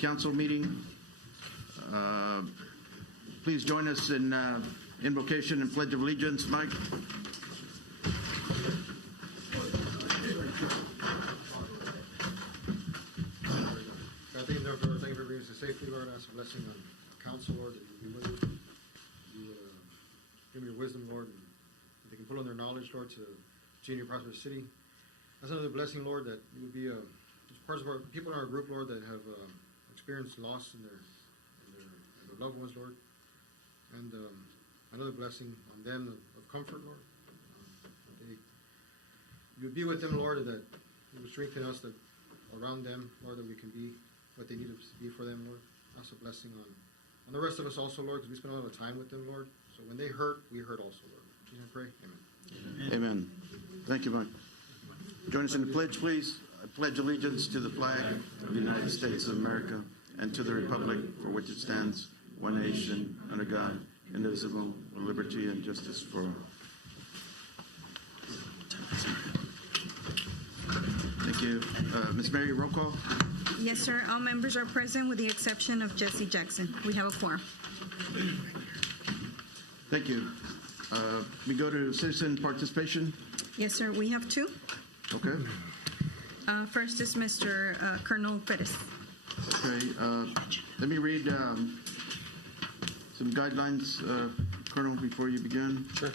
Council meeting. Please join us in invocation and Pledge of Allegiance. Mike. Thank you for bringing us to safety, Lord. I ask a blessing on council, Lord, that you be with us. You give me your wisdom, Lord, and that they can put on their knowledge, Lord, to continue to prosper the city. That's another blessing, Lord, that you would be parts of our people in our group, Lord, that have experienced loss in their loved ones, Lord. And another blessing on them of comfort, Lord. You would be with them, Lord, and that you would strengthen us that around them, Lord, that we can be what they need to be for them, Lord. That's a blessing on the rest of us also, Lord, because we spend a lot of time with them, Lord. So when they hurt, we hurt also, Lord. In Jesus' name I pray. Amen. Amen. Thank you, Mike. Join us in the pledge, please. I pledge allegiance to the flag of the United States of America and to the republic for which it stands, one nation, under God, indivisible, with liberty and justice for all. Thank you. Ms. Mary, roll call. Yes, sir. All members are present with the exception of Jesse Jackson. We have a quorum. Thank you. We go to citizen participation. Yes, sir. We have two. Okay. First is Mr. Colonel Perez. Okay. Let me read some guidelines, Colonel, before you begin. Sure.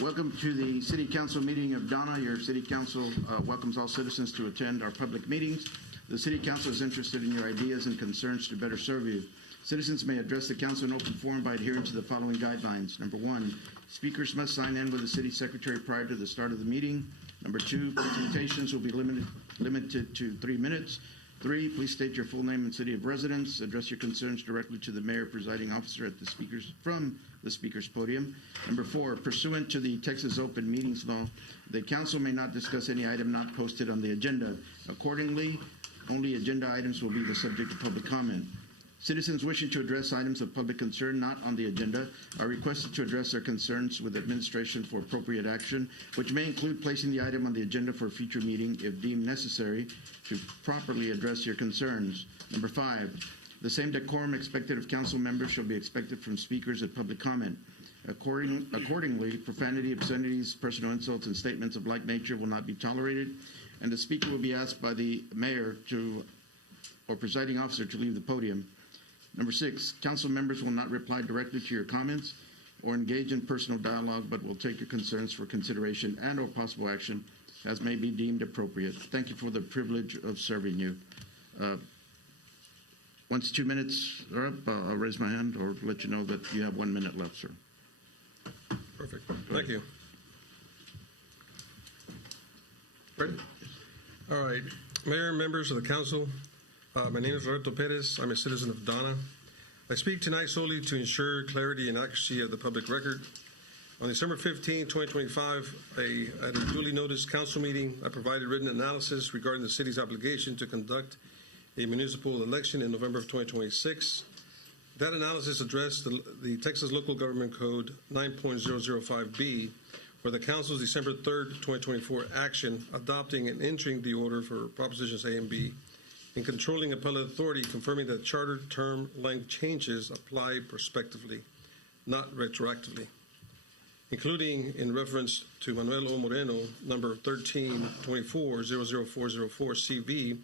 Welcome to the City Council meeting of Donna. Your City Council welcomes all citizens to attend our public meetings. The City Council is interested in your ideas and concerns to better serve you. Citizens may address the Council in open forum by adhering to the following guidelines. Number 1, speakers must sign in with the City Secretary prior to the start of the meeting. Number 2, presentations will be limited to 3 minutes. 3, please state your full name and city of residence. Address your concerns directly to the mayor, presiding officer at the from the speaker's podium. Number 4, pursuant to the Texas Open Meetings Law, the council may not discuss any item not posted on the agenda. Accordingly, only agenda items will be the subject of public comment. Citizens wishing to address items of public concern not on the agenda are requested to address their concerns with administration for appropriate action, which may include placing the item on the agenda for a future meeting if deemed necessary to properly address your concerns. Number 5, the same decorum expected of council members shall be expected from speakers at public comment. Accordingly, profanity, obscenities, personal insults, and statements of like nature will not be tolerated, and the speaker will be asked by the mayor or presiding officer to leave the podium. Number 6, council members will not reply directly to your comments or engage in personal dialogue, but will take your concerns for consideration and or possible action as may be deemed appropriate. Thank you for the privilege of serving you. Once 2 minutes are up, I'll raise my hand or let you know that you have 1 minute left, sir. Perfect. Thank you. Ready? All right. Mayor and members of the council, my name is Roberto Perez. I'm a citizen of Donna. I speak tonight solely to ensure clarity and accuracy of the public record. On December 15, 2025, at a duly noticed council meeting, I provided written analysis regarding the city's obligation to conduct a municipal election in November of 2026. That analysis addressed the Texas Local Government Code 9.005B, where the council's December 3rd, 2024 action adopting and entering the order for propositions A and B and controlling appellate authority, confirming that charter term length changes apply prospectively, not retroactively, including in reference to Manuel O. Moreno, number 1324-00404 CV.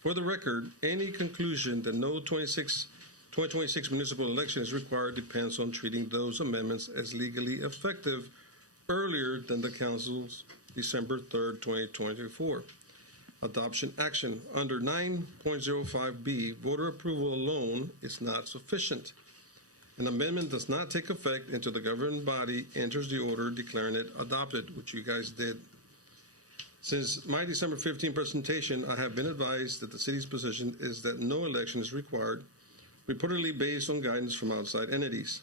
For the record, any conclusion that no 2026 municipal election is required depends on treating those amendments as legally effective earlier than the council's December 3rd, 2024. Adoption action under 9.05B, voter approval alone is not sufficient. An amendment does not take effect until the governing body enters the order declaring it adopted, which you guys did. Since my December 15 presentation, I have been advised that the city's position is that no election is required, reportedly based on guidance from outside entities.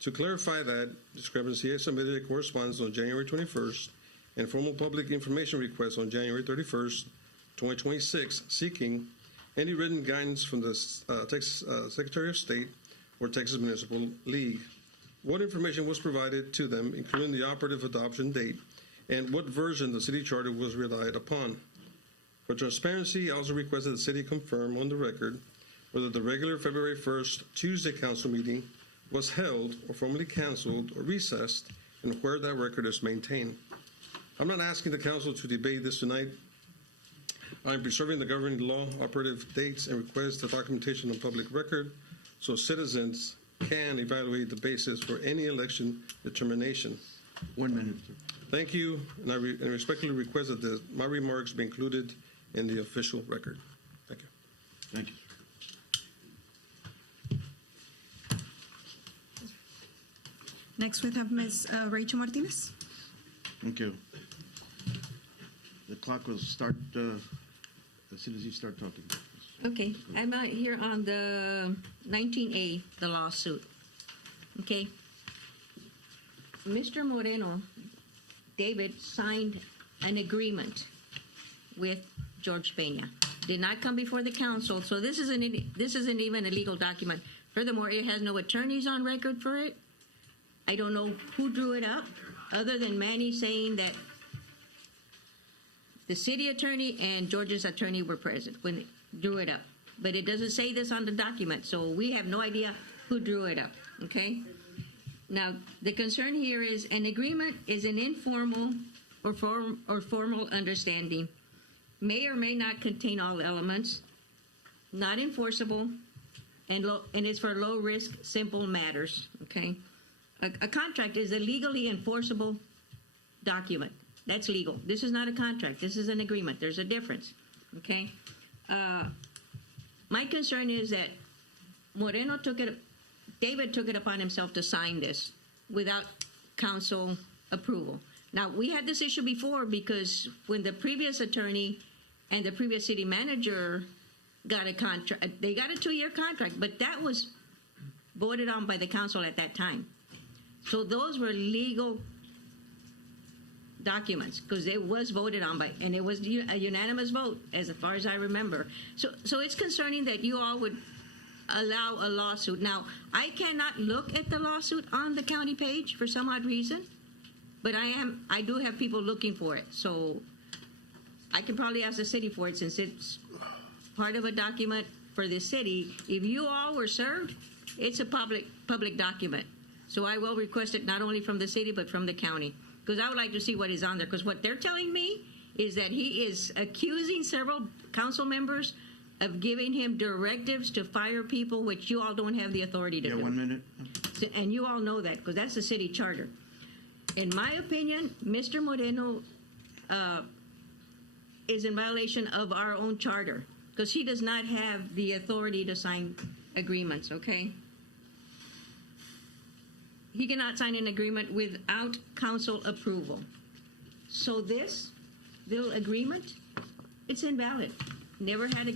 To clarify that discrepancy, I submitted a correspondence on January 21st and formal public information request on January 31st, 2026, seeking any written guidance from the Texas Secretary of State or Texas Municipal League. What information was provided to them, including the operative adoption date, and what version the city charter was relied upon. For transparency, I also request that the city confirm on the record whether the regular February 1st Tuesday council meeting was held or formally canceled or recessed, and where that record is maintained. I'm not asking the council to debate this tonight. I'm preserving the governing law, operative dates, and request the documentation on public record so citizens can evaluate the basis for any election determination. 1 minute. Thank you, and I respectfully request that my remarks be included in the official record. Thank you. Thank you. Next, we have Ms. Rachel Martinez. Thank you. The clock will start as soon as you start talking. Okay, I'm out here on the 19A, the lawsuit. Okay. Mr. Moreno, David, signed an agreement with George Peña. Did not come before the council, so this isn't even a legal document. Furthermore, it has no attorneys on record for it. I don't know who drew it up, other than Manny saying that the city attorney and George's attorney were present when it drew it up. But it doesn't say this on the document, so we have no idea who drew it up, okay? Now, the concern here is an agreement is an informal or formal understanding, may or may not contain all elements, not enforceable, and it's for low-risk, simple matters, okay? A contract is a legally enforceable document. That's legal. This is not a contract. This is an agreement. There's a difference, okay? My concern is that David took it upon himself to sign this without council approval. Now, we had this issue before because when the previous attorney and the previous city manager got a contract, they got a 2-year contract, but that was voted on by the council at that time. So those were legal documents because it was voted on by, and it was a unanimous vote as far as I remember. So it's concerning that you all would allow a lawsuit. Now, I cannot look at the lawsuit on the county page for some odd reason, but I do have people looking for it. So I can probably ask the city for it since it's part of a document for the city. If you all were served, it's a public document. So I will request it not only from the city, but from the county. Because I would like to see what is on there. Because what they're telling me is that he is accusing several council members of giving him directives to fire people, which you all don't have the authority to do. 1 minute. And you all know that, because that's the city charter. In my opinion, Mr. Moreno is in violation of our own charter, because he does not have the authority to sign agreements, okay? He cannot sign an agreement without council approval. So this little agreement, it's invalid. Never had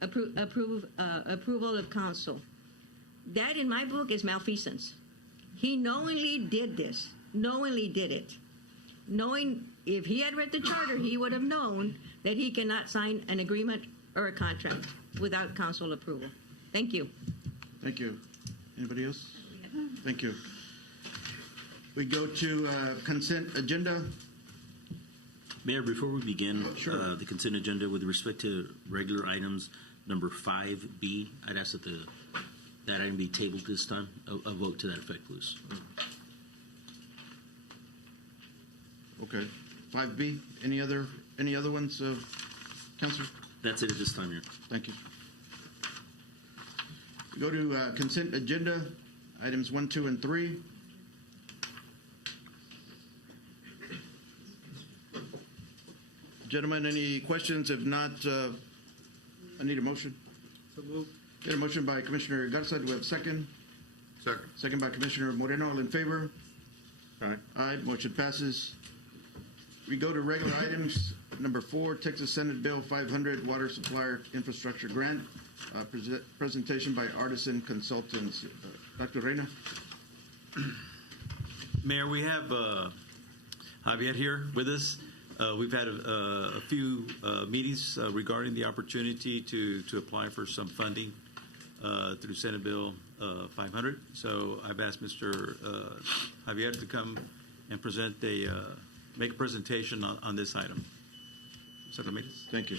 approval of council. That, in my book, is malfeasance. He knowingly did this, knowingly did it. Knowing, if he had read the charter, he would have known that he cannot sign an agreement or a contract without council approval. Thank you. Thank you. Anybody else? Thank you. We go to consent agenda. Mayor, before we begin, Sure. the consent agenda with respect to regular items number 5B, I'd ask that that item be tabled this time. A vote to that effect, please. Okay. 5B. Any other ones, Councilor? That's it at this time, Mayor. Thank you. We go to consent agenda, items 1, 2, and 3. Gentlemen, any questions? If not, I need a motion. So moved. Get a motion by Commissioner Garza. Do we have a second? Second. Second by Commissioner Moreno. All in favor? Aye. Aye. Motion passes. We go to regular items. Number 4, Texas Senate Bill 500, Water Supplier Infrastructure Grant. Presentation by Artisan Consultants. Dr. Reyna. Mayor, we have Javier here with us. We've had a few meetings regarding the opportunity to apply for some funding through Senate Bill 500. So I've asked Mr. Javier to come and make a presentation on this item. Mr. Ramirez. Thank you.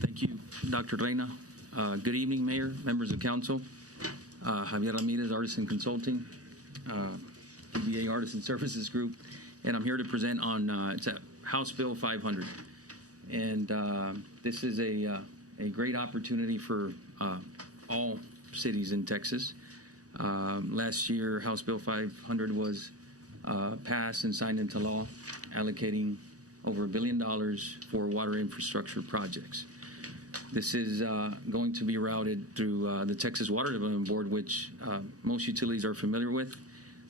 Thank you, Dr. Reyna. Good evening, Mayor, members of council. Javier Ramirez, Artisan Consulting, PBA Artisan Services Group, and I'm here to present on it's House Bill 500. And this is a great opportunity for all cities in Texas. Last year, House Bill 500 was passed and signed into law, allocating over $1 billion for water infrastructure projects. This is going to be routed through the Texas Water Development Board, which most utilities are familiar with.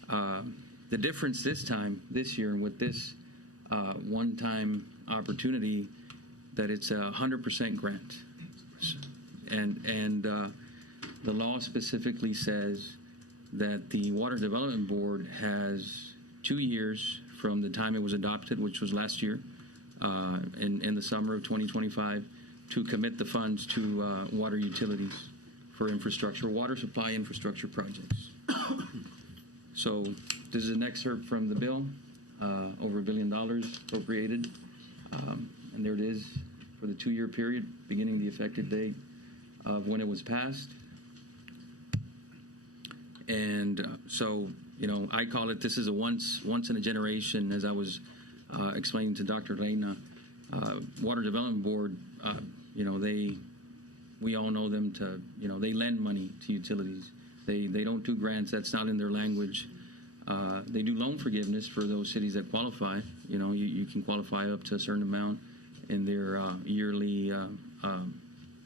The difference this year, with this one-time opportunity, that it's a 100% grant. And the law specifically says that the Water Development Board has 2 years from the time it was adopted, which was last year, in the summer of 2025, to commit the funds to water utilities for infrastructure, water supply infrastructure projects. So this is an excerpt from the bill, over $1 billion appropriated. And there it is for the 2-year period, beginning the effective date of when it was passed. And so, you know, I call it, this is a once in a generation, as I was explaining to Dr. Reyna. Water Development Board, you know, we all know them to, you know, they lend money to utilities. They don't do grants. That's not in their language. They do loan forgiveness for those cities that qualify. You know, you can qualify up to a certain amount in their yearly,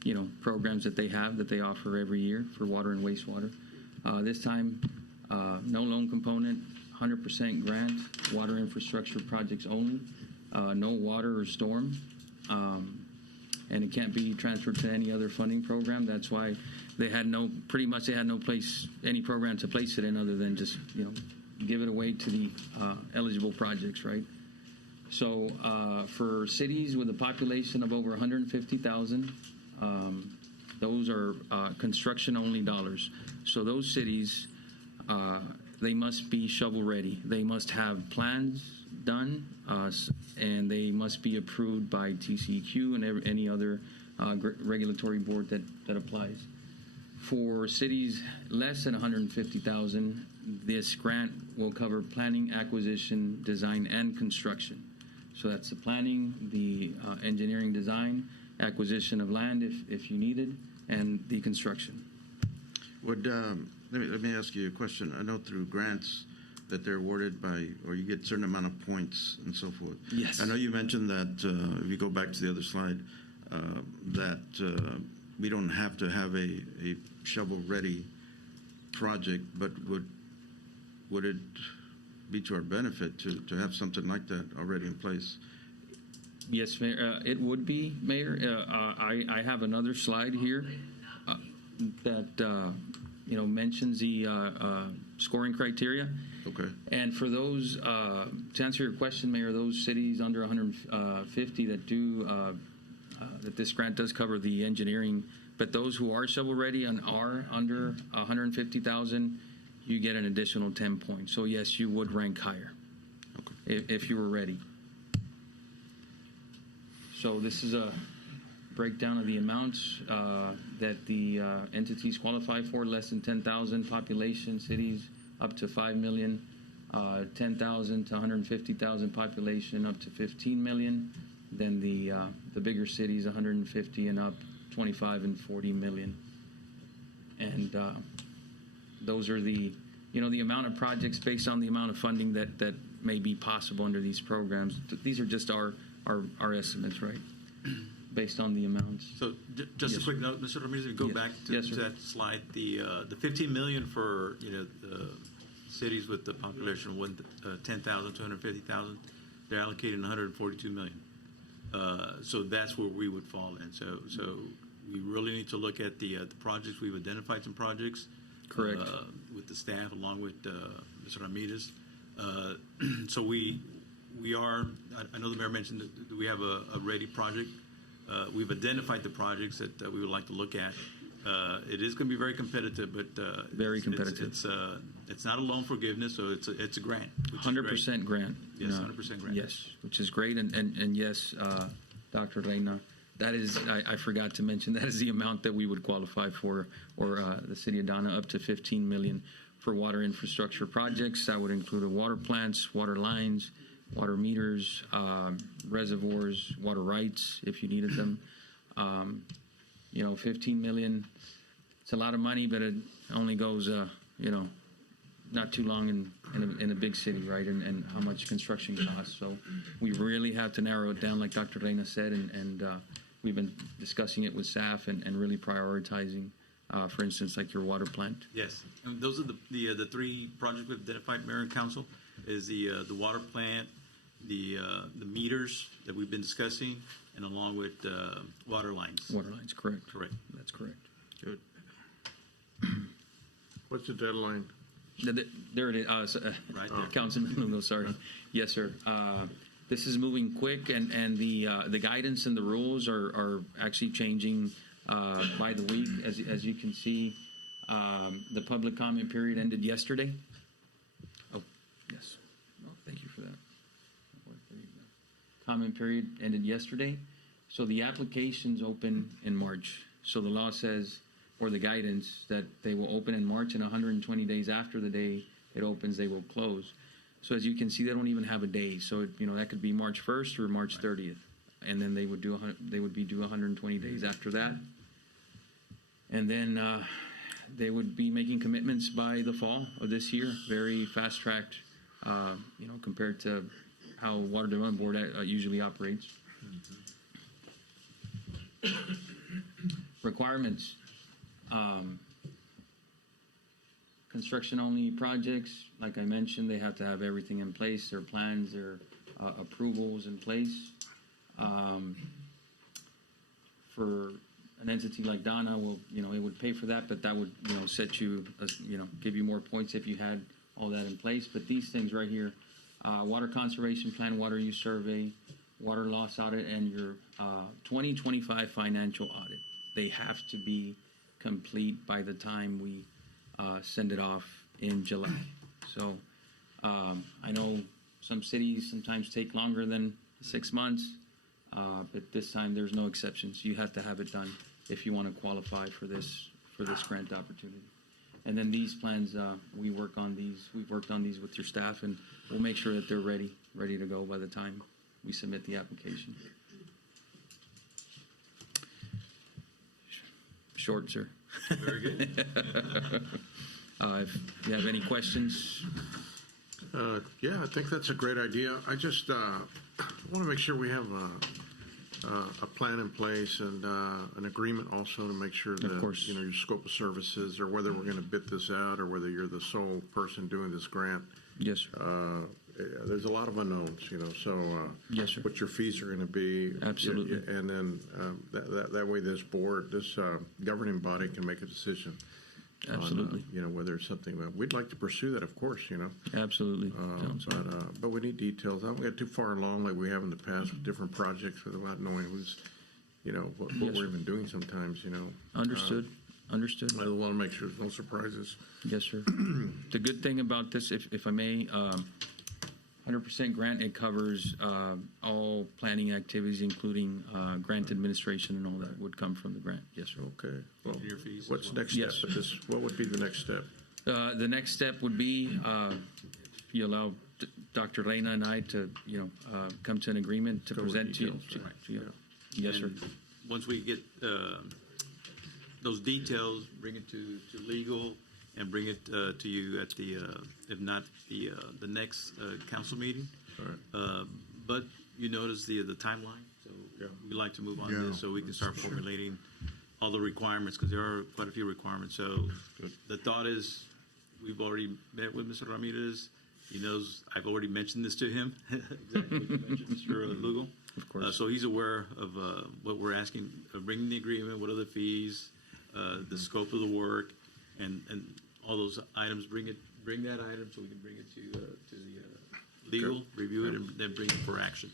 you know, programs that they offer every year for water and wastewater. This time, no loan component, 100% grant, water infrastructure projects only, no water or storm, and it can't be transferred to any other funding program. That's why they had no place, any program to place it in other than just, you know, give it away to the eligible projects, right? So for cities with a population of over 150,000, those are construction-only dollars. So those cities, they must be shovel-ready. They must have plans done, and they must be approved by TCEQ and any other regulatory board that applies. For cities less than 150,000, this grant will cover planning, acquisition, design, and construction. So that's the planning, the engineering design, acquisition of land if you needed, and the construction. Let me ask you a question. I know through grants that they're awarded by, or you get a certain amount of points and so forth. Yes. I know you mentioned that, if you go back to the other slide, that we don't have to have a shovel-ready project, but would it be to our benefit to have something like that already in place? Yes, Mayor. It would be, Mayor. I have another slide here that you know, mentions the scoring criteria. Okay. And for those, to answer your question, Mayor, those cities under 150 that do that this grant does cover the engineering, but those who are shovel ready and are under 150,000, you get an additional 10 points. So yes, you would rank higher, okay, if you were ready. So this is a breakdown of the amounts that the entities qualify for: less than 10,000 population cities, up to 5 million, 10,000 to 150,000 population, up to 15 million. Then the bigger cities, 150 and up, 25 and 40 million. And those are the, you know, the amount of projects based on the amount of funding that may be possible under these programs. These are just our estimates, right? Based on the amounts. So just Yes, a quick note, Mr. Ramirez, if you go Yes. back Yes, to sir. that slide, the 15 million for, you know, the cities with the population of 10,000 to 150,000, they're allocating 142 million. So that's where we would fall in. So we really need to look at the projects. We've identified some projects. Correct. With the staff, along with Mr. Ramirez. So we are, I know the mayor mentioned that we have a ready project. We've identified the projects that we would like to look at. It is going to be very competitive, but Very competitive. It's not a loan forgiveness, so it's a grant. which is great. 100% grant. Yes, No. 100% grant. Yes, which is great. And yes, Dr. Reina, that is, I forgot to mention, that is the amount that we would qualify for, or the city of Donna, up to 15 million for water infrastructure projects. That would include water plants, water lines, water meters, reservoirs, water rights, if you needed them. 15 million, it's a lot of money, but it only goes, not too long in a big city, right? And how much construction costs. So we really have to narrow it down, like Dr. Reina said, and we've been discussing it with staff and really prioritizing, for instance, like your water plant. Yes, and those are the three projects we've identified, Mayor and Council, is the water plant, the meters that we've been discussing, and along with water lines. Water lines, correct. Correct. That's correct. Good. What's the deadline? There it is. Right there. Councilman Lugo, sorry. Yes, sir. This is moving quick, and the guidance and the rules are actually changing by the week. As you can see, the public comment period ended yesterday. Oh, yes. Oh, thank you for that. Comment period ended yesterday. So the applications open in March. So the law says, or the guidance, that they will open in March, and 120 days after the day it opens, they will close. So as you can see, they don't even have a day. So that could be March 1st or March 30th, and then they would be due 120 days after that, and then they would be making commitments by the fall of this year. Very fast tracked, compared to how Water Development Board usually operates. Requirements. Construction-only projects, like I mentioned, they have to have everything in place, their plans, their approvals in place. For an entity like Donna, it would pay for that, but that would, set you, give you more points if you had all that in place. But these things right here, water conservation plan, water use survey, water loss audit, and your 2025 financial audit, they have to be complete by the time we send it off in July. So I know some cities sometimes take longer than 6 months, but this time there's no exceptions. You have to have it done if you want to qualify for this grant opportunity. And then these plans, we work on these. We've worked on these with your staff, and we'll make sure that they're ready to go by the time we submit the application. Short, sir. Very good. If you have any questions. Yeah, I think that's a great idea. I just want to make sure we have a plan in place and an agreement also to make sure that, Of course. your scope of services, or whether we're going to bid this out, or whether you're the sole person doing this grant. Yes, sir. There's a lot of unknowns, so Yes, sir. what your fees are going to be. Absolutely. And then that way this board, this governing body can make a decision. Absolutely. On, whether it's something we'd like to pursue that, of course, Absolutely. but we need details. I don't get too far along like we have in the past with different projects without knowing who's, what Yes, we're sir. even doing sometimes, Understood. Understood. I want to make sure there's no surprises. Yes, sir. The good thing about this, if I may, 100% grant, it covers all planning activities, including grant administration, and all that would come from the grant. Yes, sir. Okay. Well, Your fees as what's well. next Yes. step? What would be the next step? The next step would be, if you allow Dr. Reina and I to, come to an agreement to Go with present to you. details, right. to you. Yes, sir. And once we get those details, bring it to legal and bring it to you at the, if not the next council meeting. All right. But you notice the timeline, so Yeah. we'd like to move on Yeah. this so we can start formulating all the requirements, because there are quite a few requirements. So the thought is, we've already met with Mr. Ramirez. He knows I've already mentioned this to him. Exactly what you mentioned, Mr. Lugo. Of course. So he's aware of what we're asking, bringing the agreement, what are the fees, the scope of the work, and all those items. Bring that item so we can bring it to the legal, review it, and then bring it for action.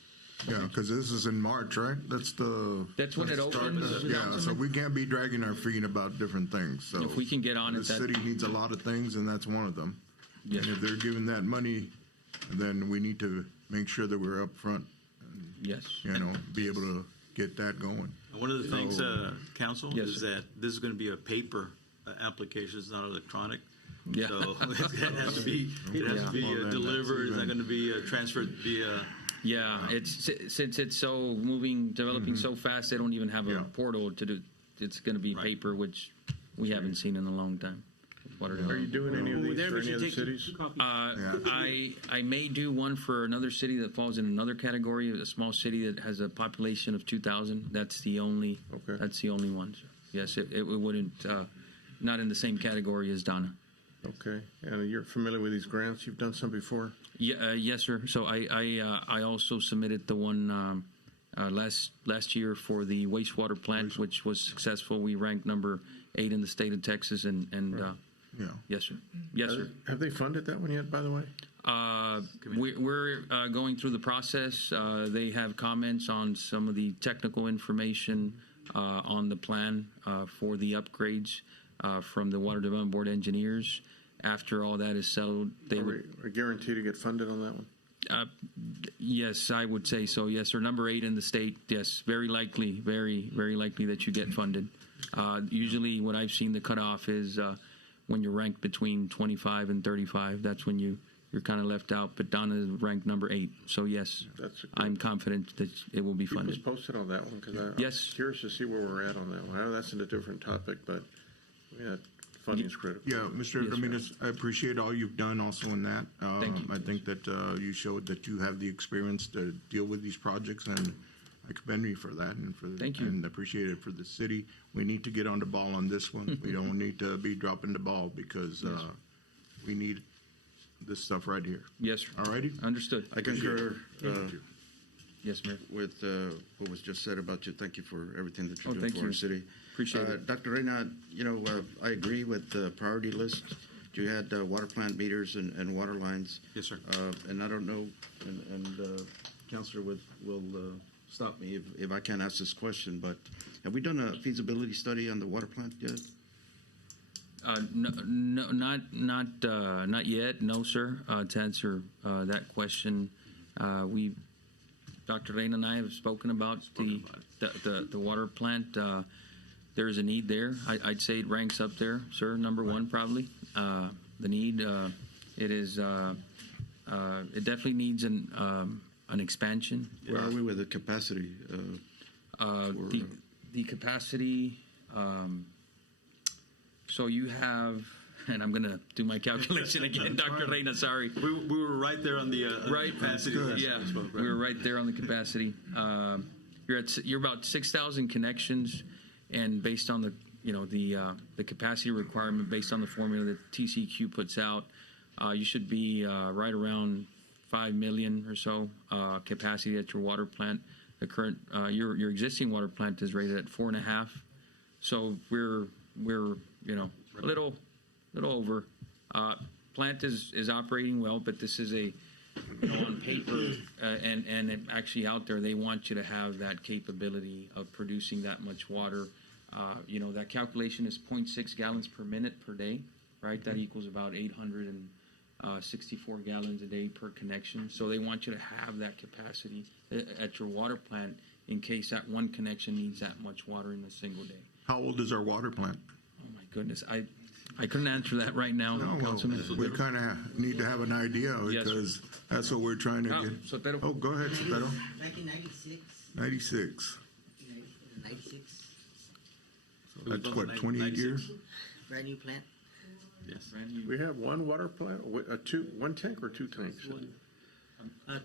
Yeah, because this is in March, right? That's when it start- opens, Yeah, so Councilman. we can't be dragging our feet about different things, so. If we can get on The it, that, city needs a lot of things, and that's one of them. Yes. And if they're giving that money, then we need to make sure that we're upfront, yes. be able to get that going. And one of the things, Council, Yes, is sir. that this is going to be a paper application, it's not electronic. Yeah. So it has to be, Well, then that's delivered, it's not even- going to be transferred via. Yeah, since it's so developing so fast, they don't even have a Yeah. portal to do. It's going to be Right. paper, which we haven't seen in a long time. Water Are you development. doing any of these There for we any should other take- cities? I may do one for another city that falls in another category, a small city that has a population of 2,000. That's the only. Okay. That's the only one. Sir. Yes, it wouldn't. Not in the same category as Donna. Okay, and you're familiar with these grants? You've done some before? Yeah, yes, sir. So I also submitted the one last year for the wastewater plant, which was successful. We ranked number 8 in the state of Texas, and Yeah. yes, sir. Yes, sir. Have they funded that one yet, by the way? We're going through the process. They have comments on some of the technical information on the plan for the upgrades from the Water Development Board engineers. After all that is settled, they Are would. we guaranteed to get funded on that one? Yes, I would say so. Yes, sir. Number 8 in the state. Yes, very likely, very likely that you get funded. Usually, what I've seen the cutoff is when you're ranked between 25 and 35. That's when you're kind of left out. But Donna is ranked number 8. So yes, That's a good- I'm confident that it will be Keep us funded. posted on that one, because I'm Yes. curious to see where we're at on that one. I know that's in a different topic, but funding is critical. Yeah, Mr. Yes, Ramirez, I appreciate all you've done also in that. Thank you. I think that you showed that you have the experience to deal with these projects, and I commend you for that and Thank you. and appreciate it for the city. We need to get on the ball on this one. We don't need to be dropping the ball because we need this stuff right here. Yes, sir. All righty? Understood. I concur Yes, Mayor. with what was just said about you. Thank you for everything that you're Oh, doing thank for our you. city. Appreciate it. Dr. Reyna, I agree with the priority list. You had water plant meters and water lines. Yes, sir. And I don't know, and Counselor will stop me if I can't ask this question, but have we done a feasibility study on the water plant yet? No, not yet. No, sir. To answer that question, Dr. Lane and I have spoken about the water plant. There's a need there. I'd say it ranks up there, sir. Number 1, probably. The need. It is. It definitely needs an expansion. Where are we with the capacity? The capacity. So you have, and I'm going to do my calculation again, Dr. Reina, sorry. We were right there on the Right. capacity. Yeah, we were right there on the capacity. You're about 6,000 connections, and based on the capacity requirement, based on the formula that TCQ puts out, you should be right around 5 million or so capacity at your water plant. The current your existing water plant is rated at 4.5, so we're a little over. Plant is operating well, but this is on paper and it actually out there, they want you to have that capability of producing that much water. That calculation is 0.6 gallons per minute per day, right? That equals about 864 gallons a day per connection. So they want you to have that capacity at your water plant in case that one connection needs that much water in a single day. How old is our water plant? Oh my goodness, I couldn't answer that right now, No, well, Councilman. we kind of need to have an idea Yes, sir. because that's what we're trying to get. Sotero. Oh, go ahead, Sotero. 1996. 96. 96. That's what, 28 years? Brand new plant. Yes. We have one water plant, one tank or 2 tanks?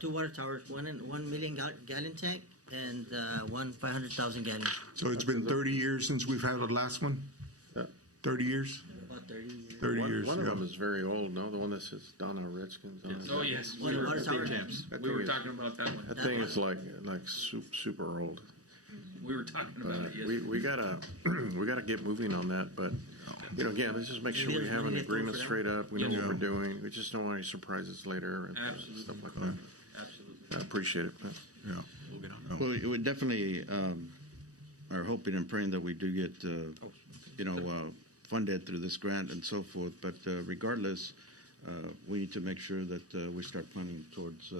2 water towers, one 1 million gallon tank and one 500,000 gallon. So it's been 30 years since we've had the last one? Yeah. 30 years? About 30 years. 30 One years, of yeah. them is very old, no? The one that says Donna Redskins on it. Oh, yes. One water tower. That We thing were is- talking about that one. That thing is like super old. We were talking about it, yes. We gotta get moving on that, but, again, let's just make sure we have an agreement straight up, we know what we're doing, we just don't want any surprises later and stuff like that. Absolutely. I appreciate it. Yeah. we'll get on. Well, we definitely are hoping and praying that we do get, funded through this grant and so forth. But regardless, we need to make sure that we start planning towards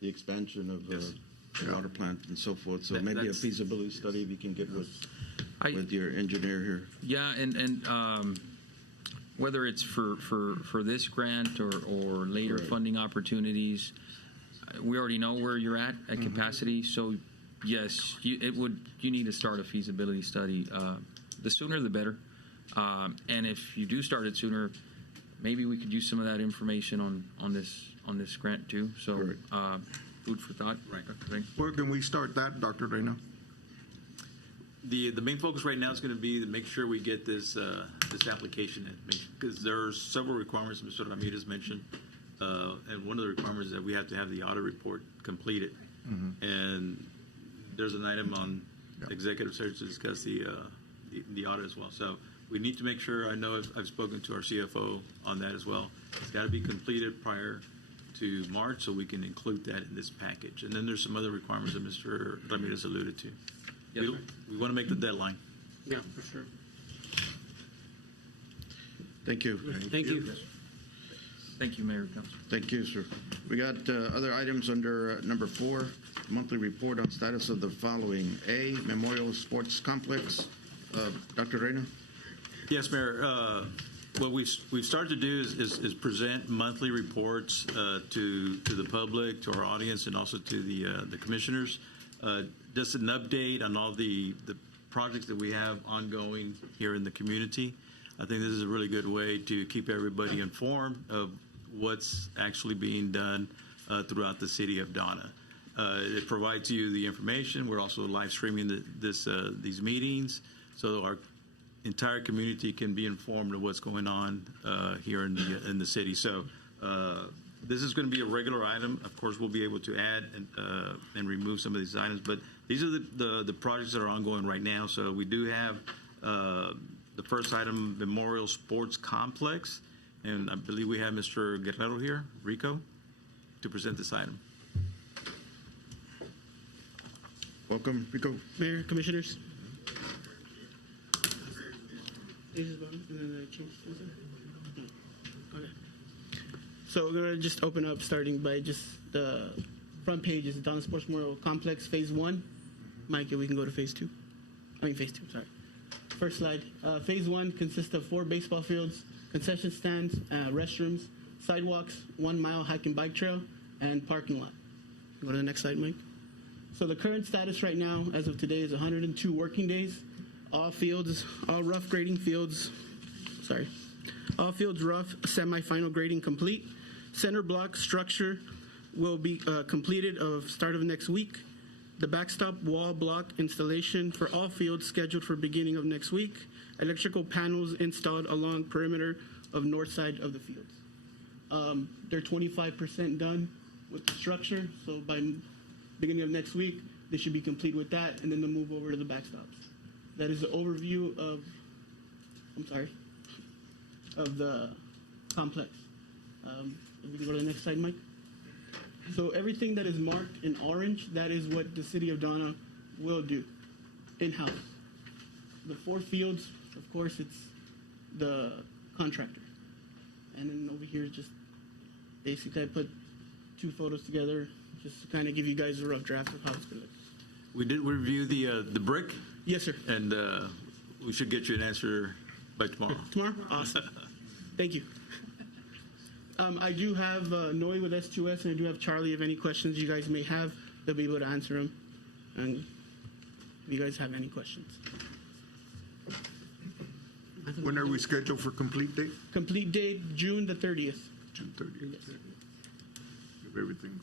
the expansion of Yes. the water plant and so forth. So That- maybe a that's- feasibility study if you can get with I- your engineer here. Yeah, and whether it's for this grant or later Right. funding opportunities, we already know where you're at capacity. So yes, you need to start a feasibility study. The sooner the better. And if you do start it sooner, maybe we could use some of that information on this grant too. So Correct. food for thought. Right. Dr. Ray. Where can we start that, Dr. Reyna? The main focus right now is going to be to make sure we get this application in, because there are several requirements Mr. Ramirez mentioned, and one of the requirements is that we have to have the audit report completed, and there's an item on executive session to discuss the audit as well. So we need to make sure. I know I've spoken to our CFO on that as well. It's got to be completed prior to March, so we can include that in this package. And then there's some other requirements that Mr. Ramirez alluded to. Yes, sir. We want to make the deadline. Yeah, for sure. Thank you. Thank you. Thank you, Mayor and Council. Thank you, sir. We got other items under number 4, monthly report on status of the following. A, Memorial Sports Complex. Dr. Reyna? Yes, Mayor. What we've started to do is present monthly reports to the public, to our audience, and also to the commissioners. Just an update on all the projects that we have ongoing here in the community. I think this is a really good way to keep everybody informed of what's actually being done throughout the city of Donna. It provides you the information. We're also live streaming these meetings, so our entire community can be informed of what's going on here in the city. So this is going to be a regular item. Of course, we'll be able to add and remove some of these items, but these are the projects that are ongoing right now. So we do have the first item, Memorial Sports Complex, and I believe we have Mr. Guerrero here, Rico, to present this item. Welcome, Rico. Mayor, Commissioners. Okay. So we're going to just open up starting by just the front page is Donna Sports Memorial Complex Phase 1. Mike, we can go to Phase 2. Phase 2, sorry. First slide. Phase 1 consists of 4 baseball fields, concession stands, restrooms, sidewalks, 1 mile hike and bike trail, and parking lot. Go to the next slide, Mike. So the current status right now, as of today, is 102 working days. All fields, all rough grading fields, all fields rough, semi-final grading complete. Center block structure will be completed of start of next week. The backstop wall block installation for all fields scheduled for beginning of next week. Electrical panels installed along perimeter of north side of the fields. They're 25% done with the structure, so by beginning of next week, they should be complete with that, and then they'll move over to the backstops. That is the overview of, of the complex. If we can go to the next slide, Mike. So everything that is marked in orange, that is what the city of Donna will do in-house. The 4 fields, of course, it's the contractor. And then over here, just basically I put 2 photos together just to kind of give you guys a rough draft of how it's going to look. We did review the brick, Yes, sir. and we should get you an answer by tomorrow. Tomorrow? Awesome. Thank you. I do have Noe with S2S, and I do have Charlie. If any questions you guys may have, they'll be able to answer them. And if you guys have any questions. When are we scheduled for complete date? Complete date, June the 30th. June 30th. Yes. If everything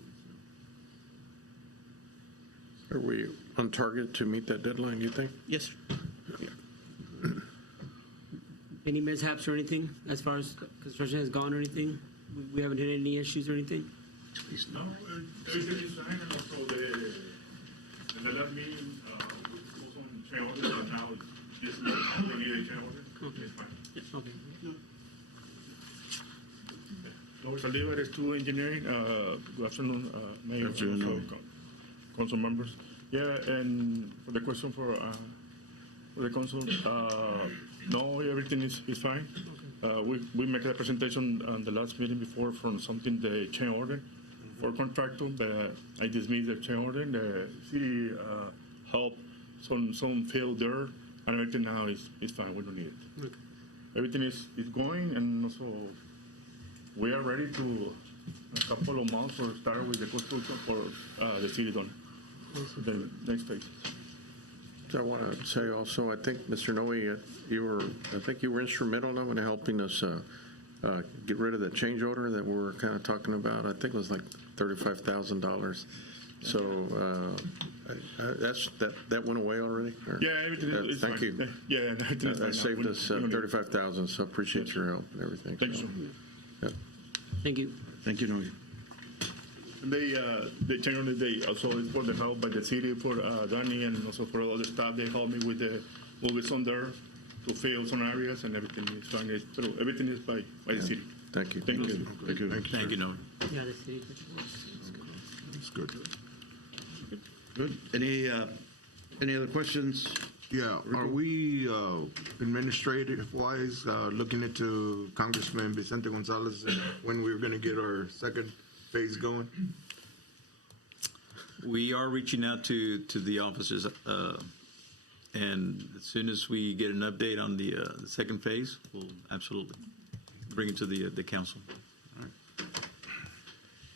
Are we on target to meet that deadline, you think? Yes, sir. Any mishaps or anything as far as construction has gone or anything? We haven't had any issues or anything? No, everything is fine, and also in the last meeting, we also on change order, but now it's just don't need a change order. Okay. It's fine. Yes, okay. Saldívar is to engineering. Good afternoon, Mayor. Afternoon. council members. Yeah, and for the question for the council, no, everything is fine. We make a presentation on the last meeting before from something, the change order for contractor, but I dismissed the change order. The city helped some field there, and everything now is fine. We don't need it. Okay. Everything is going, and also we are ready to a couple of months for start with the construction for the city Donna. The next phase. So I want to say also, I think, Mr. Noe, you were instrumental now in helping us get rid of the change order that we're kind of talking about. I think it was like $35,000. So that went away already? Or- Yeah, everything is Thank fine. you. Yeah, everything is fine now. That saved We us don't need it. $35,000, so appreciate your help and everything. Thank you, sir. Yeah. Thank you. Thank you, Noe. And they change order, they also is for the help by the city for Danny and also for other staff. They help me with the movies on there to fill some areas and everything is fine. Everything is by the city. Thank you. Thank you. Thank you. Thank you, Noah. Yeah, the city. That's good. Good. Any other questions? Yeah, are we administrative-wise looking into Congressman Vicente Gonzalez and when we're going to get our second phase going? We are reaching out to the officers, and as soon as we get an update on the second phase, we'll absolutely bring it to the council.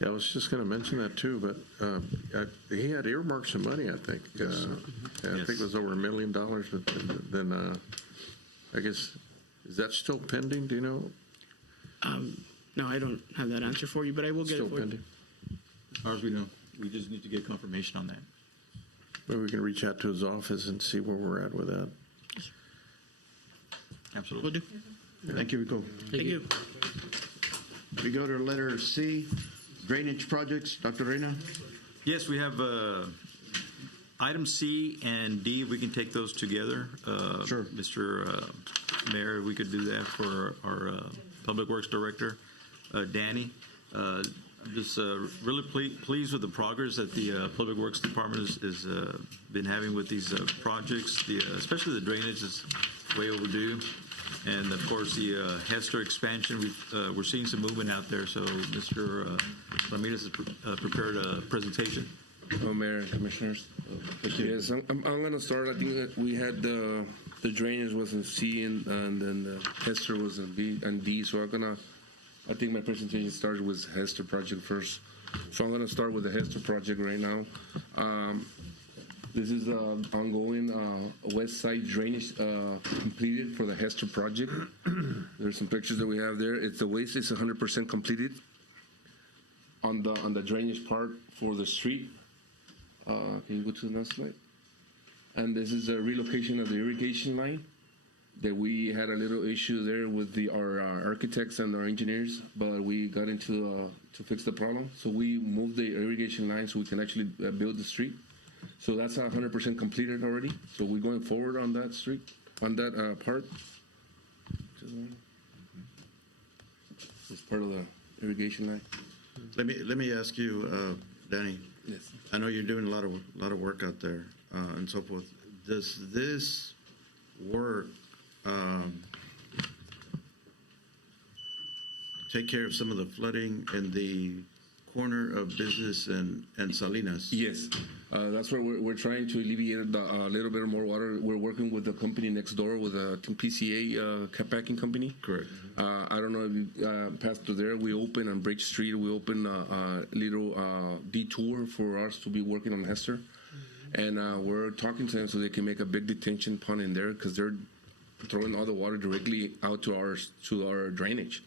Yeah, I was just going to mention that too, but he had earmarked some money, I think. I think it was over $1 million, but then I guess, is that still pending, do you know? No, I don't have that answer for you, but I will get Still it for you. pending? As far as we know, we just need to get confirmation on that. Maybe we can reach out to his office and see where we're at with that. Absolutely. Will do. Thank you, Rico. Thank you. We go to letter C, drainage projects. Dr. Reyna? Yes, we have item C and D. We can take those together. Sure. Mr. Mayor, we could do that for our Public Works Director, Danny. I'm just really pleased with the progress that the Public Works Department has been having with these projects. Especially the drainage is way overdue. And of course, the Hester expansion, we're seeing some movement out there. So Mr. Ramirez has prepared a presentation. Mayor and Commissioners. Yes, I'm going to start. I think that we had the drainage was in C and then the Hester was in B and D. So I think my presentation started with Hester project first. So I'm going to start with the Hester project right now. This is ongoing west side drainage completed for the Hester project. There's some pictures that we have there. The waste is 100% completed on the drainage part for the street. Can you go to the next slide? And this is a relocation of the irrigation line that we had a little issue there with our architects and our engineers, but we got into to fix the problem. So we moved the irrigation line so we can actually build the street. So that's 100% completed already. So we're going forward on that street, on that part. It's part of the irrigation line. Let me ask you, Danny. Yes. I know you're doing a lot of work out there and so forth. Does this work take care of some of the flooding in the corner of Business and Salinas? Yes, that's where we're trying to alleviate a little bit more water. We're working with the company next door, with a PCA packing company. Correct. I don't know if you passed through there. We open on Bridge Street. We open a little detour for us to be working on Hester, and we're talking to them so they can make a big detention pond in there because they're throwing all the water directly out to our drainage.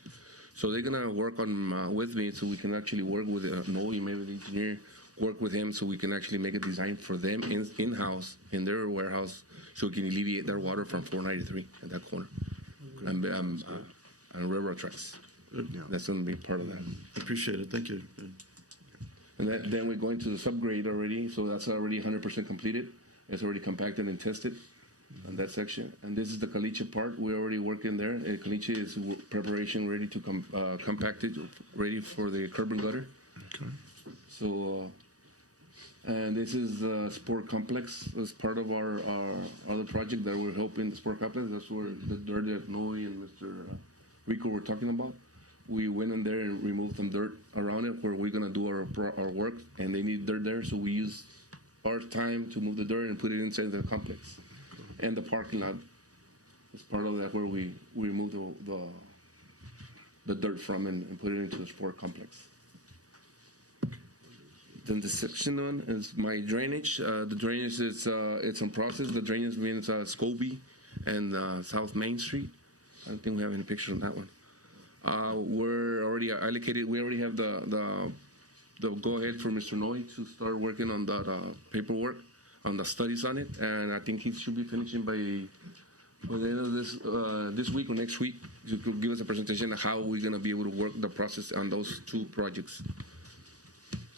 So they're gonna work on with me so we can actually work with Noe, maybe the engineer, work with him so we can actually make a design for them in-house in their warehouse so we can alleviate their water from 493 at that corner and railroad tracks. That's gonna be part of that. Appreciate it. Thank you. And then we're going to the subgrade already, so that's already 100% completed. It's already compacted and tested on that section. And this is the caliche part. We're already working there. Caliche is preparation ready to compact it, ready for the curb and gutter. Okay. So And this is the sport complex as part of our other project that we're helping the sport complex. That's where the dirt that Noe and Mr. Rico were talking about. We went in there and removed some dirt around it where we're gonna do our work, and they need dirt there, so we use our time to move the dirt and put it inside the complex and the parking lot. It's part of that where we remove the dirt from and put it into the sport complex. Then the section one is my drainage. The drainage is it's in process. The drainage means Scobie and South Main Street. I don't think we have any pictures on that one. We're already allocated. We already have the go ahead for Mr. Noe to start working on that paperwork, on the studies on it, and I think he should be finishing by the end of this week or next week. He could give us a presentation of how we're going to be able to work the process on those two projects,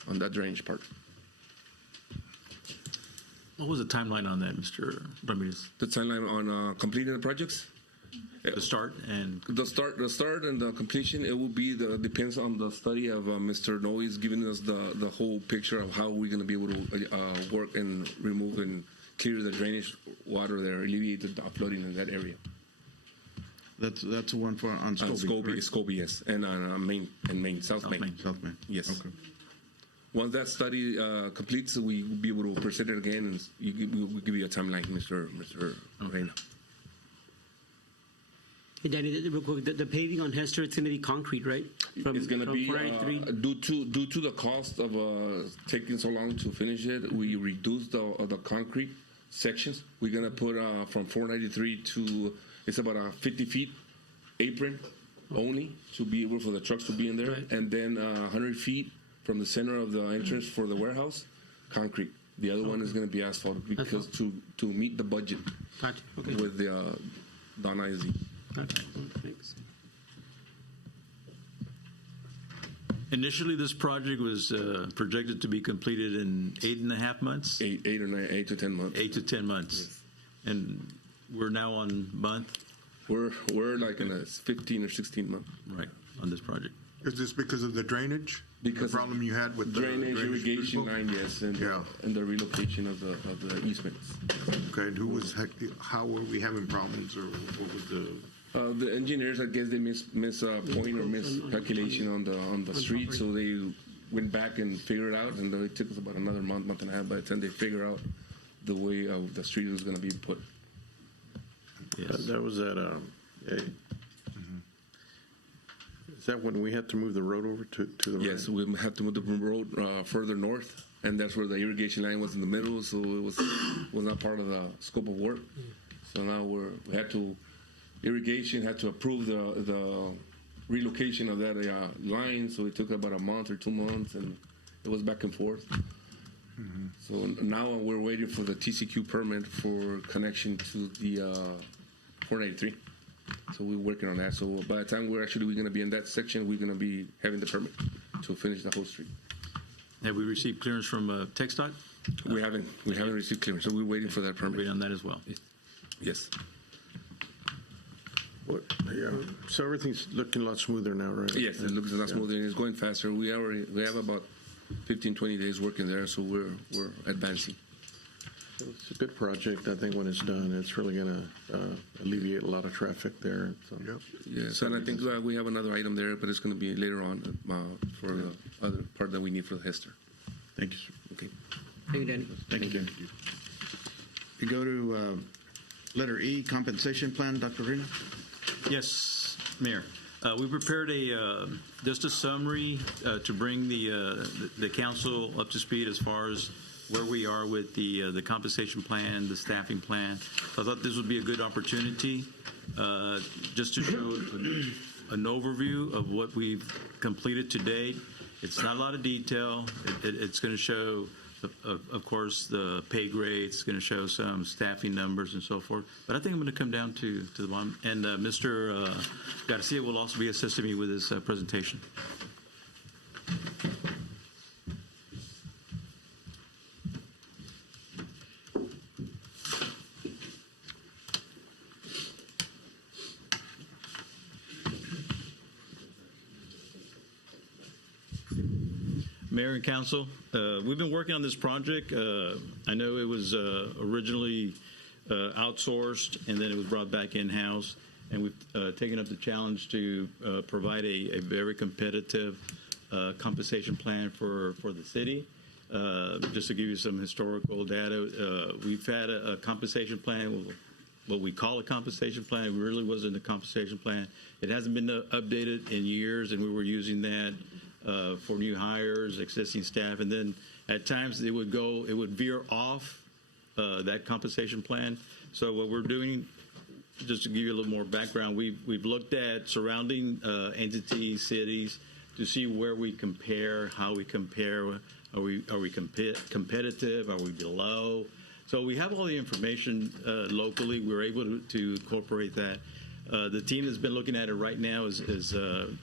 on that drainage part. What was the timeline on that, Mr. Ramirez? The timeline on completing the projects? The start and the start and the completion. It will be depends on the study of Mr. Noe's giving us the whole picture of how we're going to be able to work and remove and clear the drainage water there, alleviate the flooding in that area. That's the one for on Scobie. Scobie, yes, and on South Main. South Main. Yes. Okay. Once that study completes, we'll be able to present it again, and we'll give you a timeline, Mr. Reina. Hey, Danny, real quick, the paving on Hester, it's going to be concrete, right? It's going to be 493? due to the cost of taking so long to finish it. We reduced the concrete sections. We're going to put from 493 to it's about 50 feet apron only to be able for the trucks to be in there, right. And then 100 feet from the center of the entrance for the warehouse, concrete. The other one is going to be asphalt because to meet the budget Gotcha. Okay. with the Donna IZ. Okay. Thanks. initially this project was projected to be completed in 8.5 months? 8 to 10 months. 8 to 10 months. Yes. And we're now on month? We're like in a 15 or 16 month. Right, on this project. Is this because of the drainage? Because the problem you had with drainage, the irrigation people? line, yes, and and the relocation of the easements. Okay, and how were we having problems, or what was the? The engineers, I guess they miss a point or miscalculation on the street, so they went back and figured it out, and it took us about another month and a half by the time they figure out the way the street was going to be put. Yes. That was at is that when we had to move the road over to the right? Yes, we had to move the road further north, and that's where the irrigation line was in the middle, so it was not part of the scope of work. So now we had to irrigation had to approve the relocation of that line, so it took about a month or 2 months, and it was back and forth. Mm-hmm. So now we're waiting for the TCQ permit for connection to the 493. So we're working on that. So by the time we're going to be in that section, we're going to be having the permit to finish the whole street. Have we received clearance from TxDOT? We haven't received clearance, so we're waiting for that permit. Wait on that as well. Yes. Yeah. So everything's looking a lot smoother now, right? Yes, it looks a lot smoother. It's going faster. We have about 15, 20 days working there, so we're advancing. It's a good project. I think when it's done, it's really going to alleviate a lot of traffic there. So. Yep. Yes, and I think we have another item there, but it's going to be later on for the other part that we need for the Hester. Thank you, sir. Okay. Thank you, Danny. Thank you. We go to letter E, compensation plan. Dr. Reyna? Yes, Mayor. We prepared just a summary to bring the council up to speed as far as where we are with the compensation plan, the staffing plan. So I thought this would be a good opportunity just to show an overview of what we've completed to date. It's not a lot of detail. It's going to show, of course, the pay grades. It's going to show some staffing numbers and so forth. But I think I'm going to come down to the bottom. And Mr. Garcia will also be assisting me with this presentation. Mayor and Council, we've been working on this project. I know it was originally outsourced, and then it was brought back in-house, and we've taken up the challenge to provide a very competitive compensation plan for the city. Just to give you some historical data, we've had a compensation plan, what we call a compensation plan. It really wasn't a compensation plan. It hasn't been updated in years, and we were using that for new hires, existing staff, and then at times it would veer off that compensation plan. So what we're doing, just to give you a little more background, we've looked at surrounding entities, cities, to see where we compare, how we compare. Are we competitive? Are we below? So we have all the information locally. We're able to incorporate that. The team that's been looking at it right now is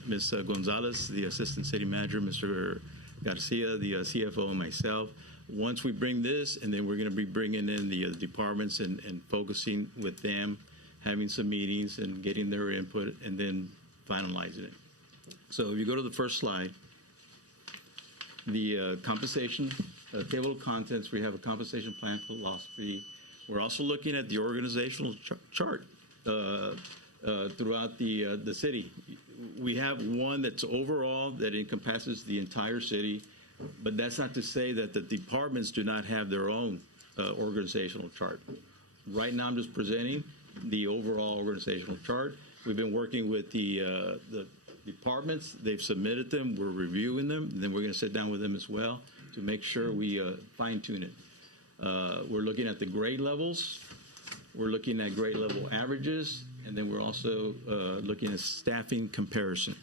Ms. Gonzalez, the Assistant City Manager, Mr. Garcia, the CFO, and myself. Once we bring this, and then we're going to be bringing in the departments and focusing with them, having some meetings and getting their input, and then finalizing it. So if you go to the first slide, the compensation table of contents, we have a compensation plan philosophy. We're also looking at the organizational chart throughout the city. We have one that's overall that encompasses the entire city, but that's not to say that the departments do not have their own organizational chart. Right now, I'm just presenting the overall organizational chart. We've been working with the departments. They've submitted them. We're reviewing them. And then we're going to sit down with them as well to make sure we fine-tune it. We're looking at the grade levels. We're looking at grade level averages. And then we're also looking at staffing comparison.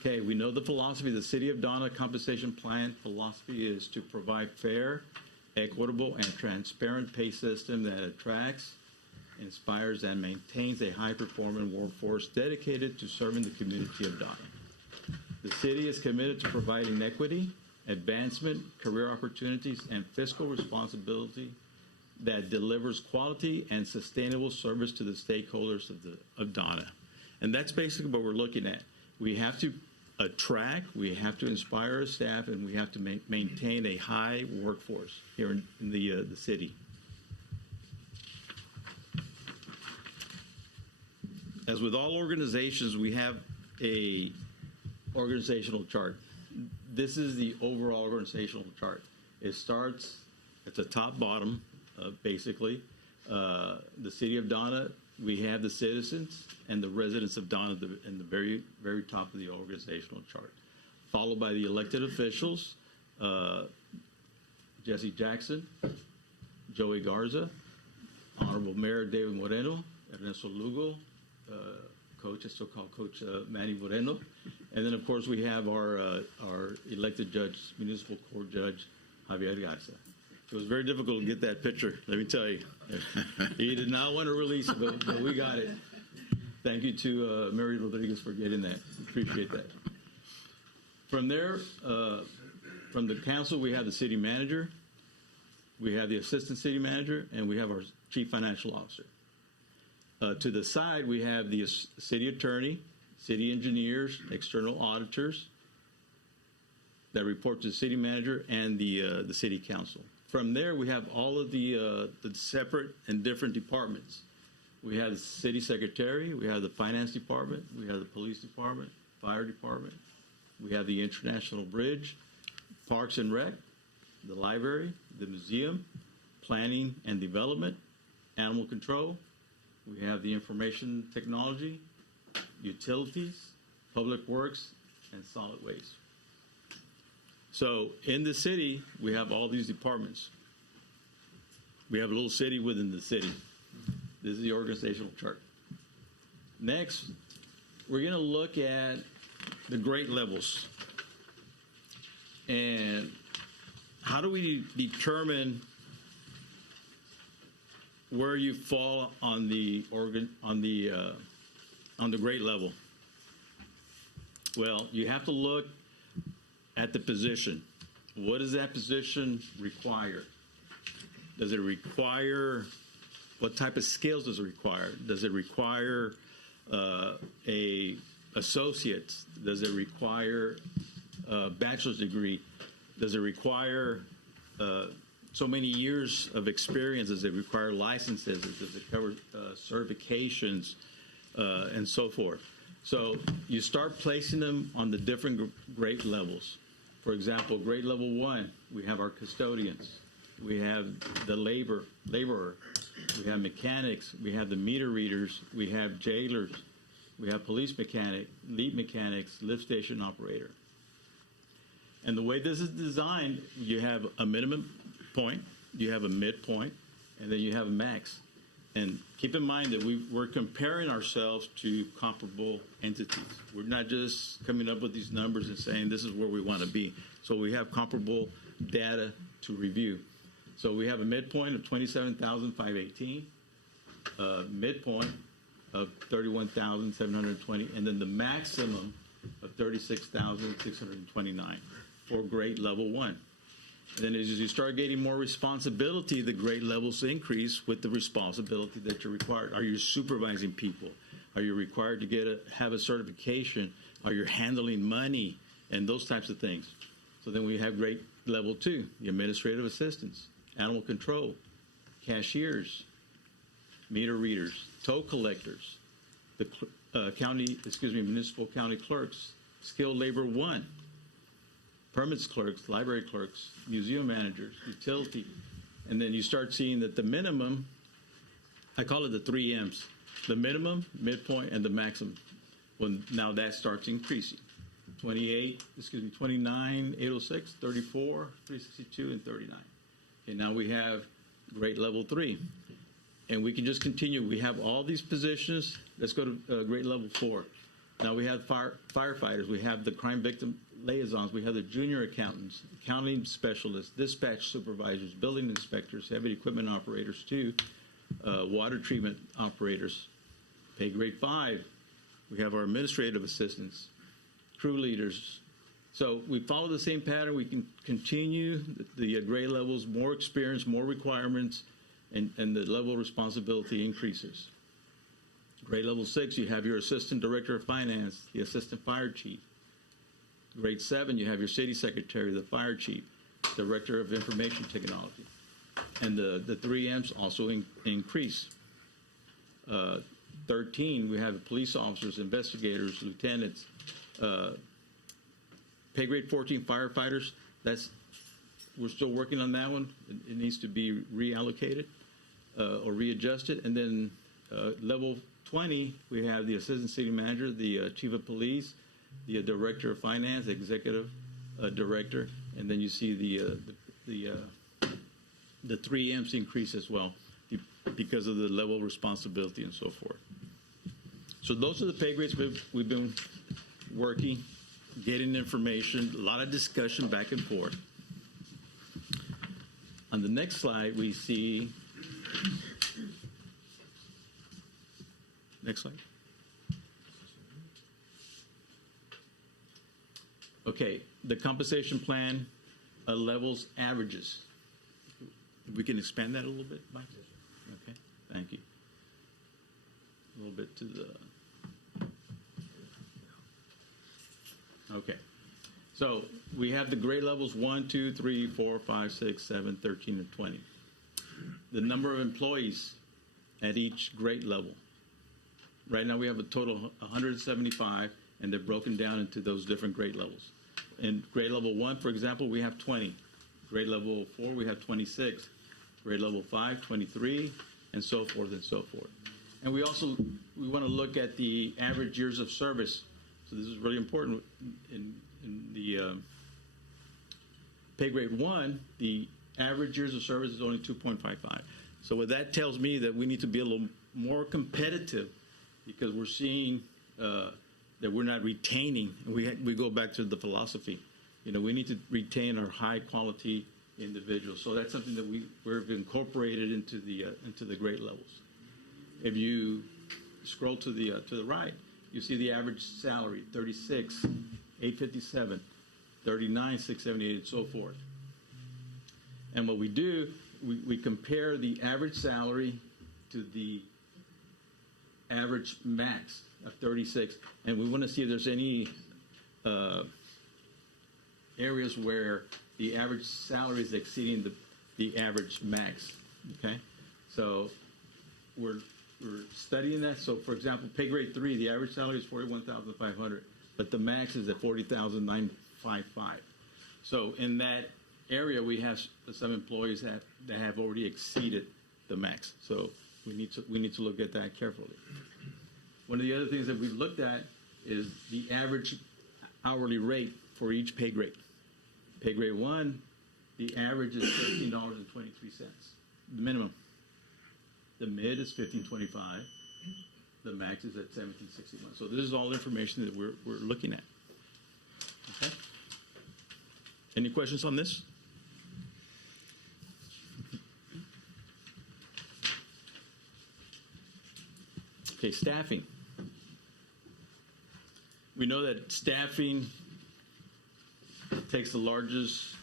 Okay, we know the philosophy. The City of Donna compensation plan philosophy is to provide fair, equitable, and transparent pay system that attracts, inspires, and maintains a high-performing workforce dedicated to serving the community of Donna. The city is committed to providing equity, advancement, career opportunities, and fiscal responsibility that delivers quality and sustainable service to the stakeholders of Donna. And that's basically what we're looking at. We have to attract, we have to inspire our staff, and we have to maintain a high workforce here in the city. As with all organizations, we have a organizational chart. This is the overall organizational chart. It starts at the top bottom, basically. The City of Donna, we have the citizens and the residents of Donna in the very, very top of the organizational chart, followed by the elected officials, Jesse Jackson, Joey Garza, Honorable Mayor David Moreno, Ernesto Lugo, Coach, a so-called Coach Manny Moreno, and then of course we have our elected judge, municipal court judge, Javier Garza. It was very difficult to get that picture, let me tell you. He did not want to release it, but we got it. Thank you to Mary Rodriguez for getting that. Appreciate that. From there, from the council, we have the city manager, we have the assistant city manager, and we have our chief financial officer. To the side, we have the city attorney, city engineers, external auditors that report to the city manager and the city council. From there, we have all of the separate and different departments. We have the city secretary, we have the finance department, we have the police department, fire department, we have the international bridge, parks and rec, the library, the museum, planning and development, animal control. We have the information technology, utilities, public works, and solid waste. So in the city, we have all these departments. We have a little city within the city. This is the organizational chart. Next, we're going to look at the grade levels. And how do we determine where you fall on the grade level? Well, you have to look at the position. What does that position require? Does it require, what type of skills does it require? Does it require a associate? Does it require bachelor's degree, does it require so many years of experience? Does it require licenses? Does it cover certifications and so forth? So you start placing them on the different grade levels. For example, grade level 1, we have our custodians, we have the laborer, we have mechanics, we have the meter readers, we have jailers, we have police mechanic, lead mechanics, lift station operator. And the way this is designed, you have a minimum point, you have a midpoint, and then you have a max. And keep in mind that we're comparing ourselves to comparable entities. We're not just coming up with these numbers and saying this is where we want to be. So we have comparable data to review. So we have a midpoint of 27,518, midpoint of 31,720, and then the maximum of 36,629 for grade level 1. And then as you start getting more responsibility, the grade levels increase with the responsibility that you're required. Are you supervising people? Are you required to have a certification? Are you handling money? And those types of things. So then we have grade level 2, the administrative assistants, animal control, cashiers, meter readers, toll collectors, the municipal county clerks, skilled labor 1, permits clerks, library clerks, museum managers, utility. And then you start seeing that the minimum, I call it the 3 M's, the minimum, midpoint, and the maximum. Well, now that starts increasing. 29, 806, 34, 362, and 39. Okay, now we have grade level 3. And we can just continue. We have all these positions. Let's go to grade level 4. Now we have firefighters. We have the crime victim liaisons. We have the junior accountants, accounting specialists, dispatch supervisors, building inspectors, heavy equipment operators too, water treatment operators. Pay grade 5. We have our administrative assistants, crew leaders. So we follow the same pattern. We can continue the grade levels, more experience, more requirements, and the level of responsibility increases. Grade level 6, you have your assistant director of finance, the assistant fire chief. Grade 7, you have your city secretary, the fire chief, director of information technology. And the 3 M's also increase. 13, we have police officers, investigators, lieutenants. Pay grade 14, firefighters. We're still working on that one. It needs to be reallocated or readjusted. And then level 20, we have the assistant city manager, the chief of police, the director of finance, executive director, and then you see the 3 M's increase as well because of the level of responsibility and so forth. So those are the pay grades we've been working, getting information, a lot of discussion back and forth. On the next slide, we see, next slide. Okay, the compensation plan levels averages. We can expand that a little bit, Mike? Okay, thank you. A little bit to the, okay. So we have the grade levels 1, 2, 3, 4, 5, 6, 7, 13, and 20. The number of employees at each grade level. Right now we have a total of 175, and they're broken down into those different grade levels. In grade level 1, for example, we have 20. Grade level 4, we have 26. Grade level 5, 23, and so forth and so forth. And we want to look at the average years of service. So this is really important. In the pay grade 1, the average years of service is only 2.55. So what that tells me that we need to be a little more competitive because we're seeing that we're not retaining. And we go back to the philosophy. You know, we need to retain our high quality individuals. So that's something that we've incorporated into the grade levels. If you scroll to the right, you see the average salary, 36, 857, 39, 678, and so forth. And what we do, we compare the average salary to the average max of 36, and we want to see if there's any areas where the average salary is exceeding the average max, okay? So we're studying that. So for example, pay grade 3, the average salary is 41,500, but the max is at 40,955. So in that area, we have some employees that have already exceeded the max. So we need to look at that carefully. One of the other things that we've looked at is the average hourly rate for each pay grade. Pay grade 1, the average is $13.23, the minimum. The mid is $15.25. The max is at $17.61. So this is all information that we're looking at. Okay. Any questions on this? Okay, staffing. We know that staffing takes the largest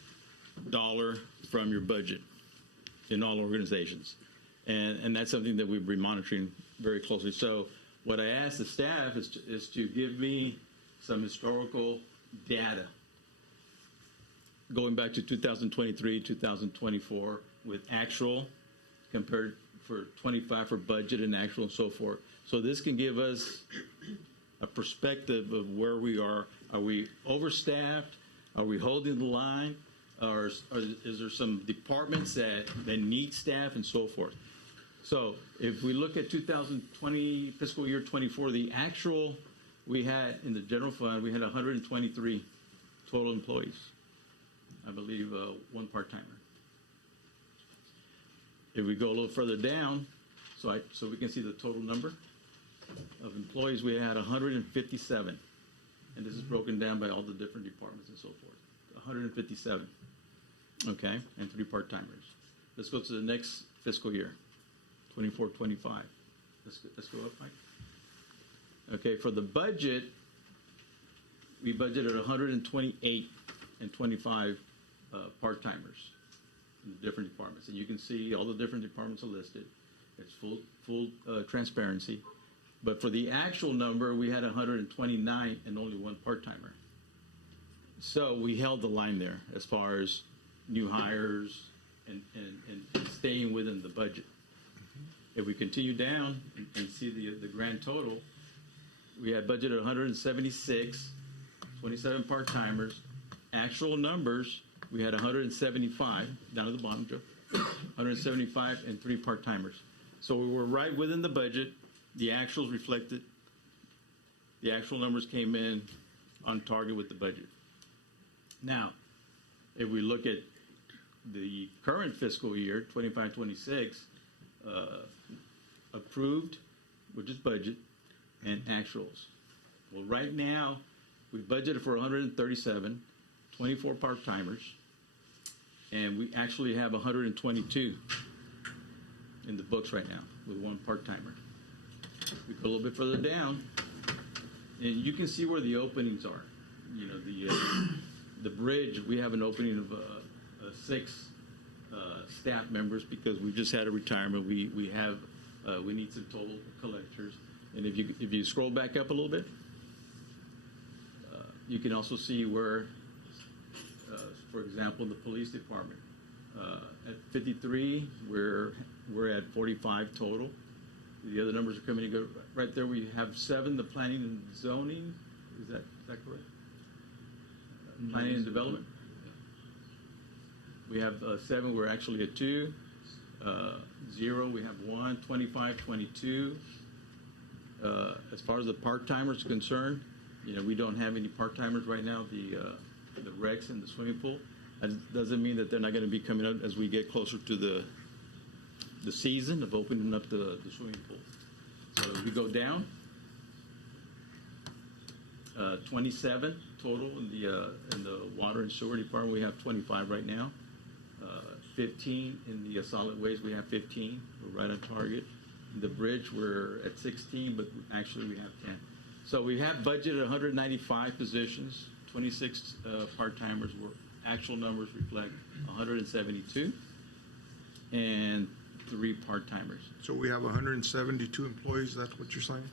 dollar from your budget in all organizations. And that's something that we've been monitoring very closely. So what I asked the staff is to give me some historical data going back to 2023, 2024 with actual compared for 25 for budget and actual and so forth. So this can give us a perspective of where we are. Are we overstaffed? Are we holding the line? Or is there some departments that need staff and so forth? So if we look at 2020, fiscal year 24, the actual we had in the general fund, we had 123 total employees. I believe one part-timer. If we go a little further down, so we can see the total number of employees, we had 157. And this is broken down by all the different departments and so forth. 157, okay, and 3 part-timers. Let's go to the next fiscal year, 24-25. Let's go up, Mike. Okay, for the budget, we budgeted 128 and 25 part-timers in the different departments. And you can see all the different departments are listed. It's full transparency. But for the actual number, we had 129 and only 1 part-timer. So we held the line there as far as new hires and staying within the budget. If we continue down and see the grand total, we had budgeted 176, 27 part-timers. Actual numbers, we had 175, down at the bottom, Joe, 175 and 3 part-timers. So we were right within the budget. The actuals reflected, the actual numbers came in on target with the budget. Now, if we look at the current fiscal year, 25-26, approved, which is budget, and actuals. Well, right now, we budgeted for 137, 24 part-timers, and we actually have 122 in the books right now with 1 part-timer. We go a little bit further down, and you can see where the openings are. You know, the bridge, we have an opening of 6 staff members because we just had a retirement. We need some total collectors. And if you scroll back up a little bit, you can also see where, for example, the police department. At 53, we're at 45 total. The other numbers are coming to go. Right there we have 7, the planning and zoning. Is that correct? Planning and development. We have 7, we're actually at 2. 0, we have 1, 25, 22. As far as the part-timers are concerned, you know, we don't have any part-timers right now. The recs and the swimming pool. That doesn't mean that they're not going to be coming up as we get closer to the season of opening up the swimming pool. So we go down, 27 total in the water and sewer department. We have 25 right now. 15 in the solid waste. We have 15. We're right on target. In the bridge, we're at 16, but actually we have 10. So we have budgeted 195 positions, 26 part-timers. Actual numbers reflect 172 and 3 part-timers. So we have 172 employees, that's what you're saying?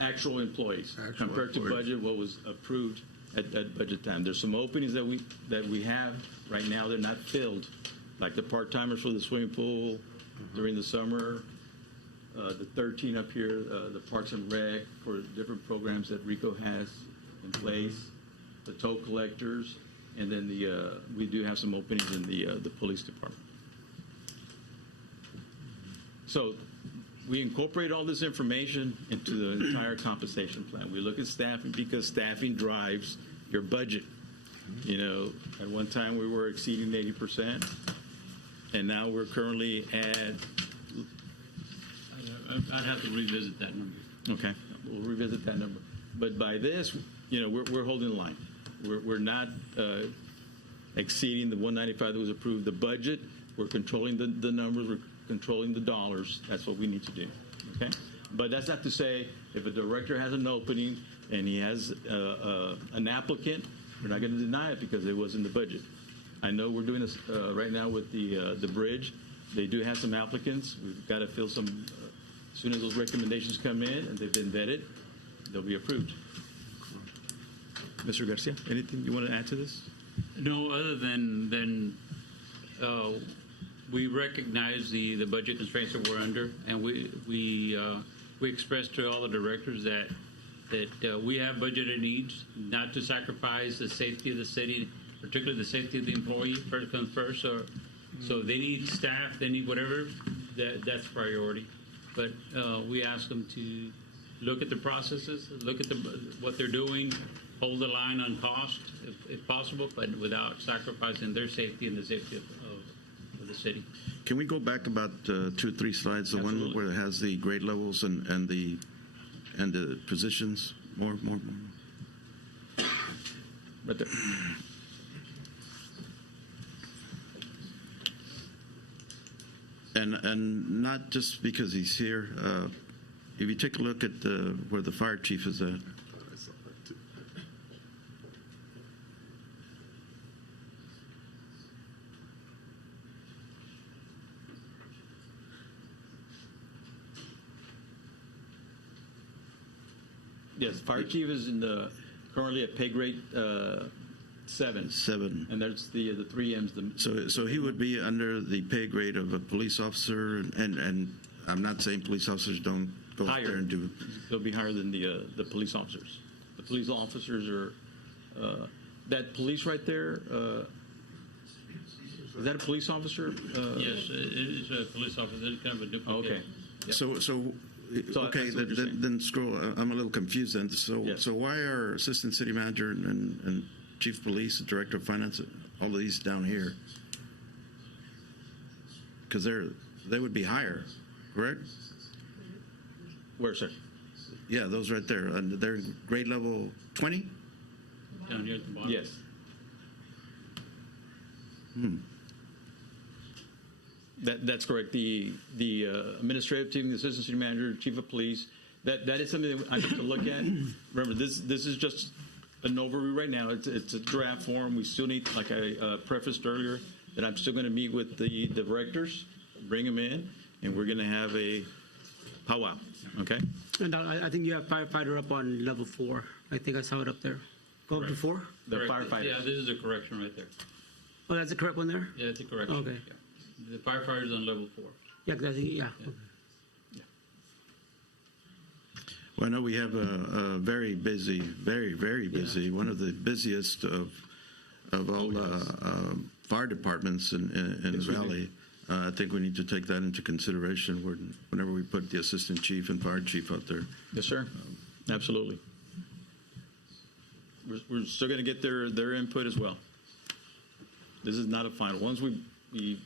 Actual employees. Compared to budget, what was approved at budget time. There's some openings that we have right now. They're not filled, like the part-timers for the swimming pool during the summer, the 13 up here, the Parks and Rec for different programs that RICO has in place, the toll collectors, and then we do have some openings in the police department. So we incorporate all this information into the entire compensation plan. We look at staffing because staffing drives your budget. You know, at one time we were exceeding 80%, and now we're currently at. I'd have to revisit that number. Okay, we'll revisit that number. But by this, you know, we're holding the line. We're not exceeding the 195 that was approved. The budget, we're controlling the numbers, we're controlling the dollars. That's what we need to do. Okay, but that's not to say if a director has an opening and he has an applicant, we're not going to deny it because it was in the budget. I know we're doing this right now with the bridge. They do have some applicants. We've got to fill some. As soon as those recommendations come in and they've been vetted, they'll be approved. Mr. Garcia, anything you want to add to this? No, other than we recognize the budget constraints that we're under, and we express to all the directors that we have budgeted needs, not to sacrifice the safety of the city, particularly the safety of the employee. First comes first. So they need staff, they need whatever. That's priority. But we ask them to look at the processes, look at what they're doing, hold the line on cost if possible, but without sacrificing their safety and the safety of the city. Can we go back about 2 or 3 slides? The Absolutely. one where it has the grade levels and the positions. More. Right there. And not just because he's here. If you take a look at where the fire chief is at. Yes, fire chief is currently at pay grade 7. 7. And there's the 3 M's. So he would be under the pay grade of a police officer, and I'm not saying police officers don't go out there and do. They'll be higher than the police officers. The police officers are that police right there. Is that a police officer? Yes, it is a police officer. It's kind of a duplicate. Okay. Yep. So okay, then scroll. I'm a little confused then. So why are assistant city manager and chief of police, director of finance, all of these down here? Because they would be higher, correct? Where, sir? Yeah, those right there. And they're grade level 20? Down here at the bottom. Yes. That's correct. The administrative team, the assistant city manager, chief of police, that is something that I need to look at. Remember, this is just an overview right now. It's a draft form. We still need, like I prefaced earlier, that I'm still going to meet with the directors, bring them in, and we're going to have a powwow. Okay. And I think you have firefighter up on level 4. I think I saw it up there. Go up to 4. The Correct. firefighters. Yeah, this is a correction right there. Oh, that's the correct one there. Yeah, it's a correction. Okay. Yeah. The firefighter's on level 4. Yeah, 'cause I think yeah. Well, I know we have a very busy, very busy, one of the busiest of all fire departments in the valley. I think we need to take that into consideration whenever we put the assistant chief and fire chief out there. Yes, sir. Absolutely. We're still going to get their input as well. This is not a final. Once we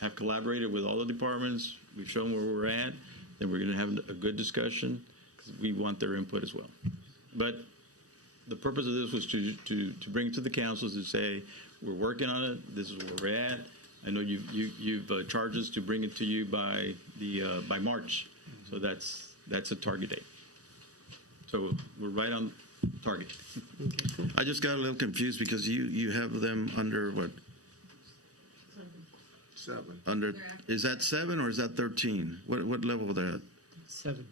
have collaborated with all the departments, we've shown where we're at, then we're going to have a good discussion because we want their input as well. But the purpose of this was to bring it to the councils to say, we're working on it. This is where we're at. I know you've charged us to bring it to you by March, so that's a target date. So we're right on target. I just got a little confused because you have them under what? 7. Is that 7 or is that 13? What level are they at? 7.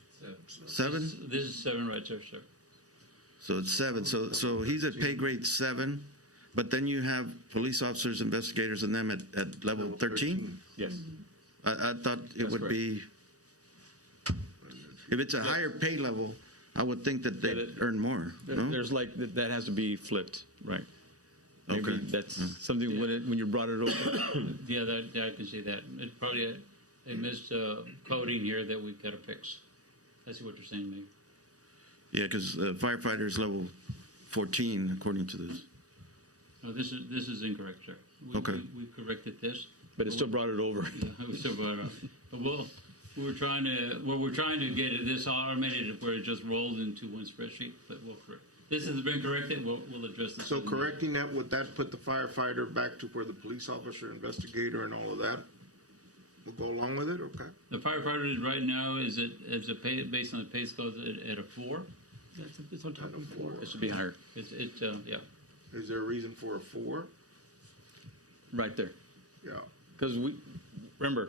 7? This is 7 right there, sir. So it's 7. So he's at pay grade 7, but then you have police officers, investigators, and them at level 13? Yes. I thought it would be, if it's a higher pay level, I would think that they'd earn more, no? There's like, that has to be flipped, right? Maybe Okay. that's something when you brought it over. Yeah, I can see that. It's probably a missed coding here that we've got to fix. I see what you're saying, Mayor. Yeah, because firefighter is level 14, according to this. No, this is incorrect, sir. Okay. We corrected this. But it still brought it over. Yeah, we still brought it up. But we're trying to get it this automated where it just rolled into one spreadsheet, but we'll correct. This has been corrected, we'll address this. So correcting that, would that put the firefighter back to where the police officer, investigator, and all of that will go along with it? Okay. The firefighter right now is based on the pay scale at a 4. It's on top of 4. It should be higher. Yeah. Is there a reason for a 4? Right there. Yeah. Because remember,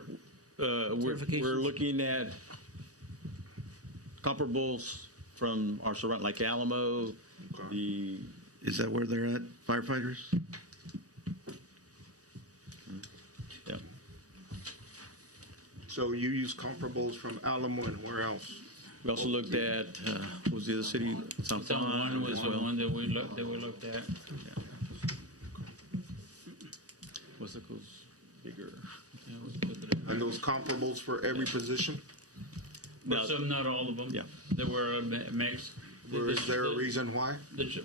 we're looking at comparables from our surround, like Alamo, Is that where they're at, firefighters? Yeah. So you use comparables from Alamo and where else? We also looked at, what was the other city? San San Juan was the one that we looked at. What's it called? Bigger. And those comparables for every position? For some, not all of them. Yeah. There were a mix. Is there a reason why?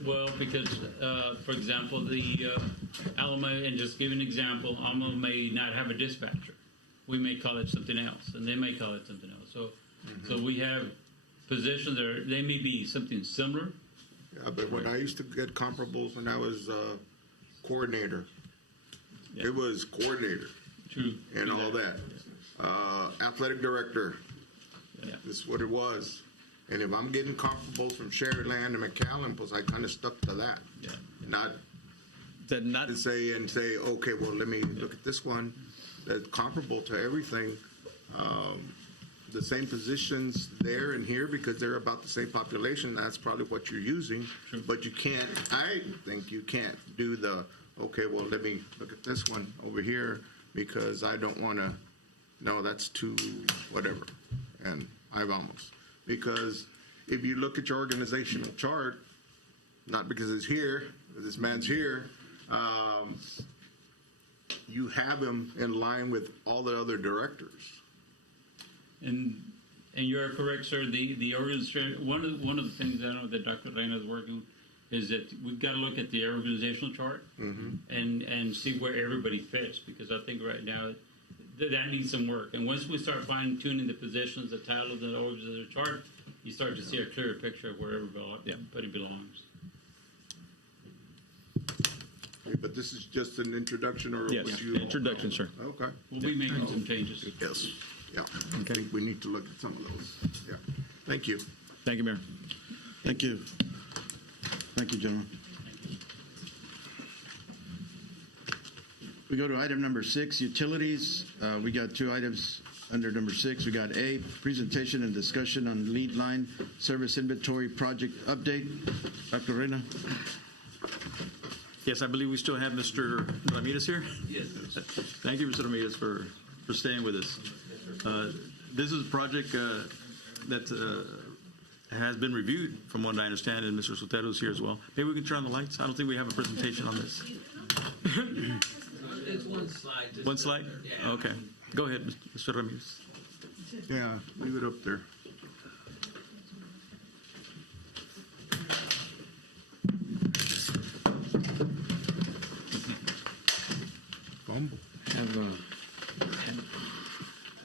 Well, because, for example, the Alamo, and just give an example, Alamo may not have a dispatcher. We may call it something else, and they may call it something else. So we have positions that they may be something similar. Yeah, but when I used to get comparables when I was coordinator, it was coordinator. True. And all that. Athletic director. Yeah. This is what it was. And if I'm getting comparables from Sherryland and McAllen, pues I kind of stuck to that. Yeah. Not to say, okay, well, let me look at this one that's comparable to everything. The same positions there and here because they're about the same population. That's probably what you're using. True. But you can't, I think you can't do okay, well, let me look at this one over here because I don't want to, no, that's too whatever. And I've almost. Because if you look at your organizational chart, not because it's here, this man's here, you have him in line with all the other directors. And you're correct, sir. The organization, one of the things I know that Dr. Reina is working is that we've got to look at the organizational chart and see where everybody fits, because I think right now that needs some work. And once we start fine tuning the positions, the title of the organizational chart, you start to see a clearer picture of where everybody belongs. Okay, but this is just an introduction, or Yes, what you introduction, sir. Okay. We'll be making some changes. Yes. Yeah. I think we need to look at some of those. Yeah. Thank you. Thank you, Mayor. Thank you. Thank you, gentlemen. We go to item number 6, utilities. We got 2 items under number 6. We got A, presentation and discussion on lead line service inventory project update. Dr. Reina. Yes, I believe we still have Mr. Ramirez here. Yes. Thank you, Mr. Ramirez, for staying with us. This is a project that has been reviewed, from what I understand, and Mr. Sotero is here as well. Maybe we can turn on the lights. I don't think we have a presentation on this. It's one slide. One slide? Yeah. Okay. Go ahead, Mr. Ramirez. Yeah, leave it up there.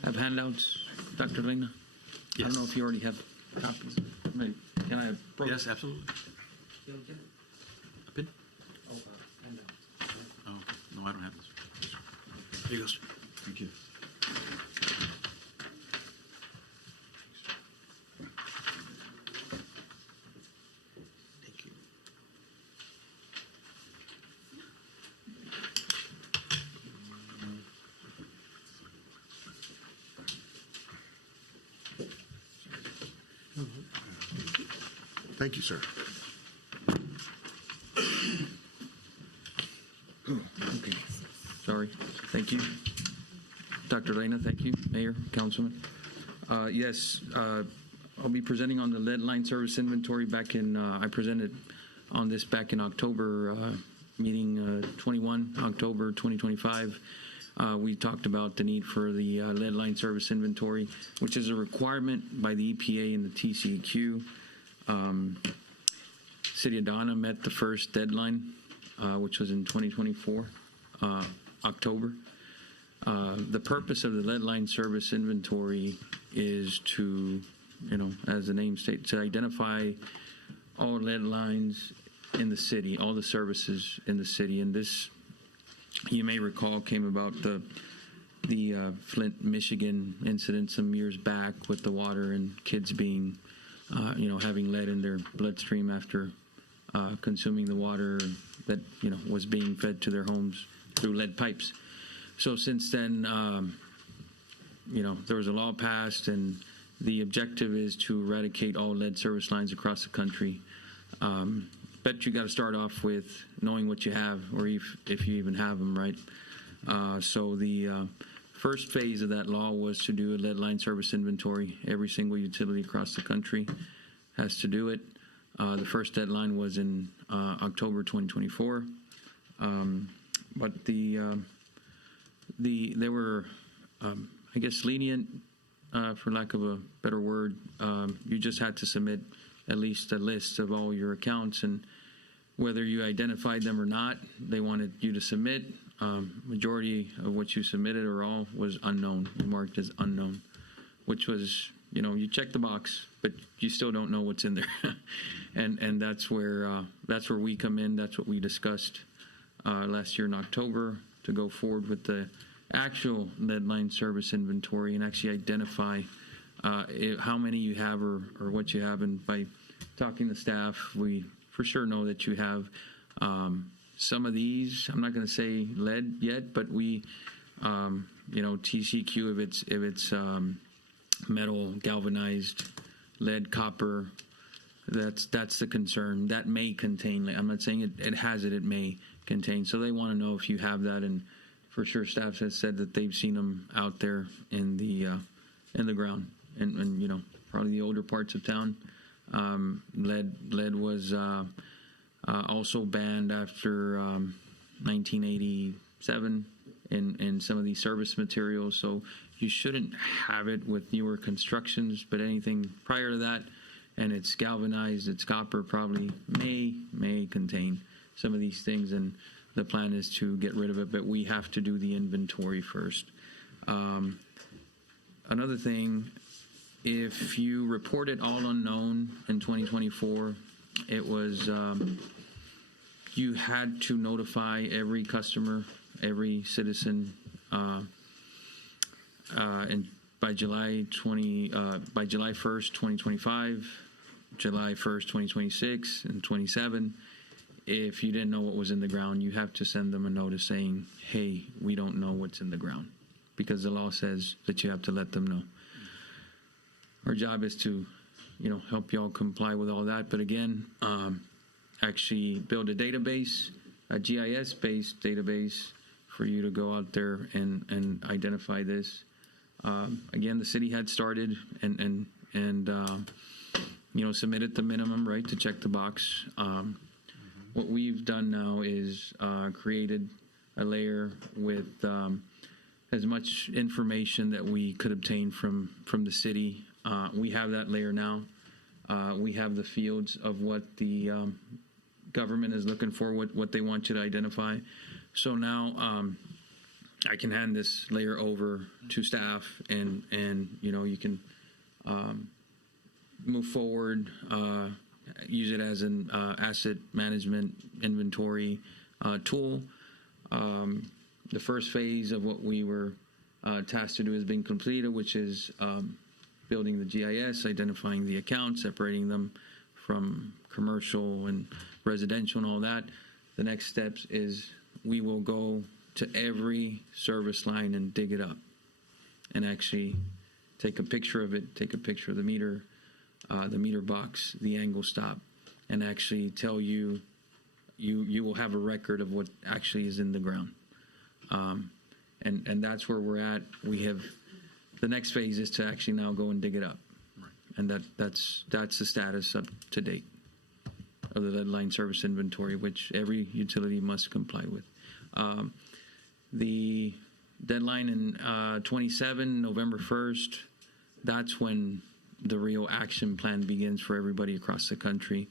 Have handouts, Dr. Reina? I don't know if you already have copies. Can I approach? Yes, absolutely. A pin? Oh, no, I don't have this. Here you go, sir. Thank you. Thank you. Thank you, sir. Thank you. Dr. Lena, thank you. Mayor, Councilman. Yes, I'll be presenting on the lead line service inventory back in, I presented on this back in October, meeting 21, October 2025. We talked about the need for the lead line service inventory, which is a requirement by the EPA and the TCEQ. City of Donna met the first deadline, which was in 2024, October. The purpose of the lead line service inventory is to, as the name states, to identify all lead lines in the city, all the services in the city. And this, you may recall, came about the Flint, Michigan incident some years back with the water and kids being, having lead in their bloodstream after consuming the water that, was being fed to their homes through lead pipes. So since then, there was a law passed, and the objective is to eradicate all lead service lines across the country. But you got to start off with knowing what you have, or if you even have them, right? So the first phase of that law was to do a lead line service inventory. Every single utility across the country has to do it. The first deadline was in October 2024. But they were, I guess, lenient, for lack of a better word. You just had to submit at least a list of all your accounts, and whether you identified them or not, they wanted you to submit. Majority of what you submitted or all was unknown, marked as unknown, which was, you check the box, but you still don't know what's in there. and that's where we come in. That's what we discussed last year in October, to go forward with the actual lead line service inventory and actually identify how many you have or what you have. And by talking to staff, we for sure know that you have some of these. I'm not going to say lead yet, but we, TCQ, if it's metal, galvanized, lead, copper, that's the concern. That may contain, I'm not saying it has it may contain. So they want to know if you have that, and for sure staff has said that they've seen them out there in the ground, and probably the older parts of town. Lead was also banned after 1987 in some of these service materials, so you shouldn't have it with newer constructions, but anything prior to that, and it's galvanized, it's copper, probably may contain some of these things, and the plan is to get rid of it, but we have to do the inventory first. Another thing, if you report it all unknown in 2024, it was, you had to notify every customer, every citizen, and by July 1st, 2025, July 1st, 2026, and 27, if you didn't know what was in the ground, you have to send them a notice saying, hey, we don't know what's in the ground, because the law says that you have to let them know. Our job is to, help y'all comply with all that. But again, actually build a database, a GIS-based database for you to go out there and identify this. Again, the city had started and submitted the minimum, right, to check the box. What we've done now is created a layer with as much information that we could obtain from the city. We have that layer now. We have the fields of what the government is looking for, what they want you to identify. So now I can hand this layer over to staff, and you can move forward, use it as an asset management inventory tool. The first phase of what we were tasked to do has been completed, which is building the GIS, identifying the accounts, separating them from commercial and residential and all that. The next steps is we will go to every service line and dig it up and actually take a picture of it, take a picture of the meter box, the angle stop, and actually tell you, you will have a record of what actually is in the ground. and that's where we're at. We have, the next phase is to actually now go and dig it up. And that's the status up to date of the lead line service inventory, which every utility must comply with. The deadline in 27, November 1st, that's when the real action plan begins for everybody across the country.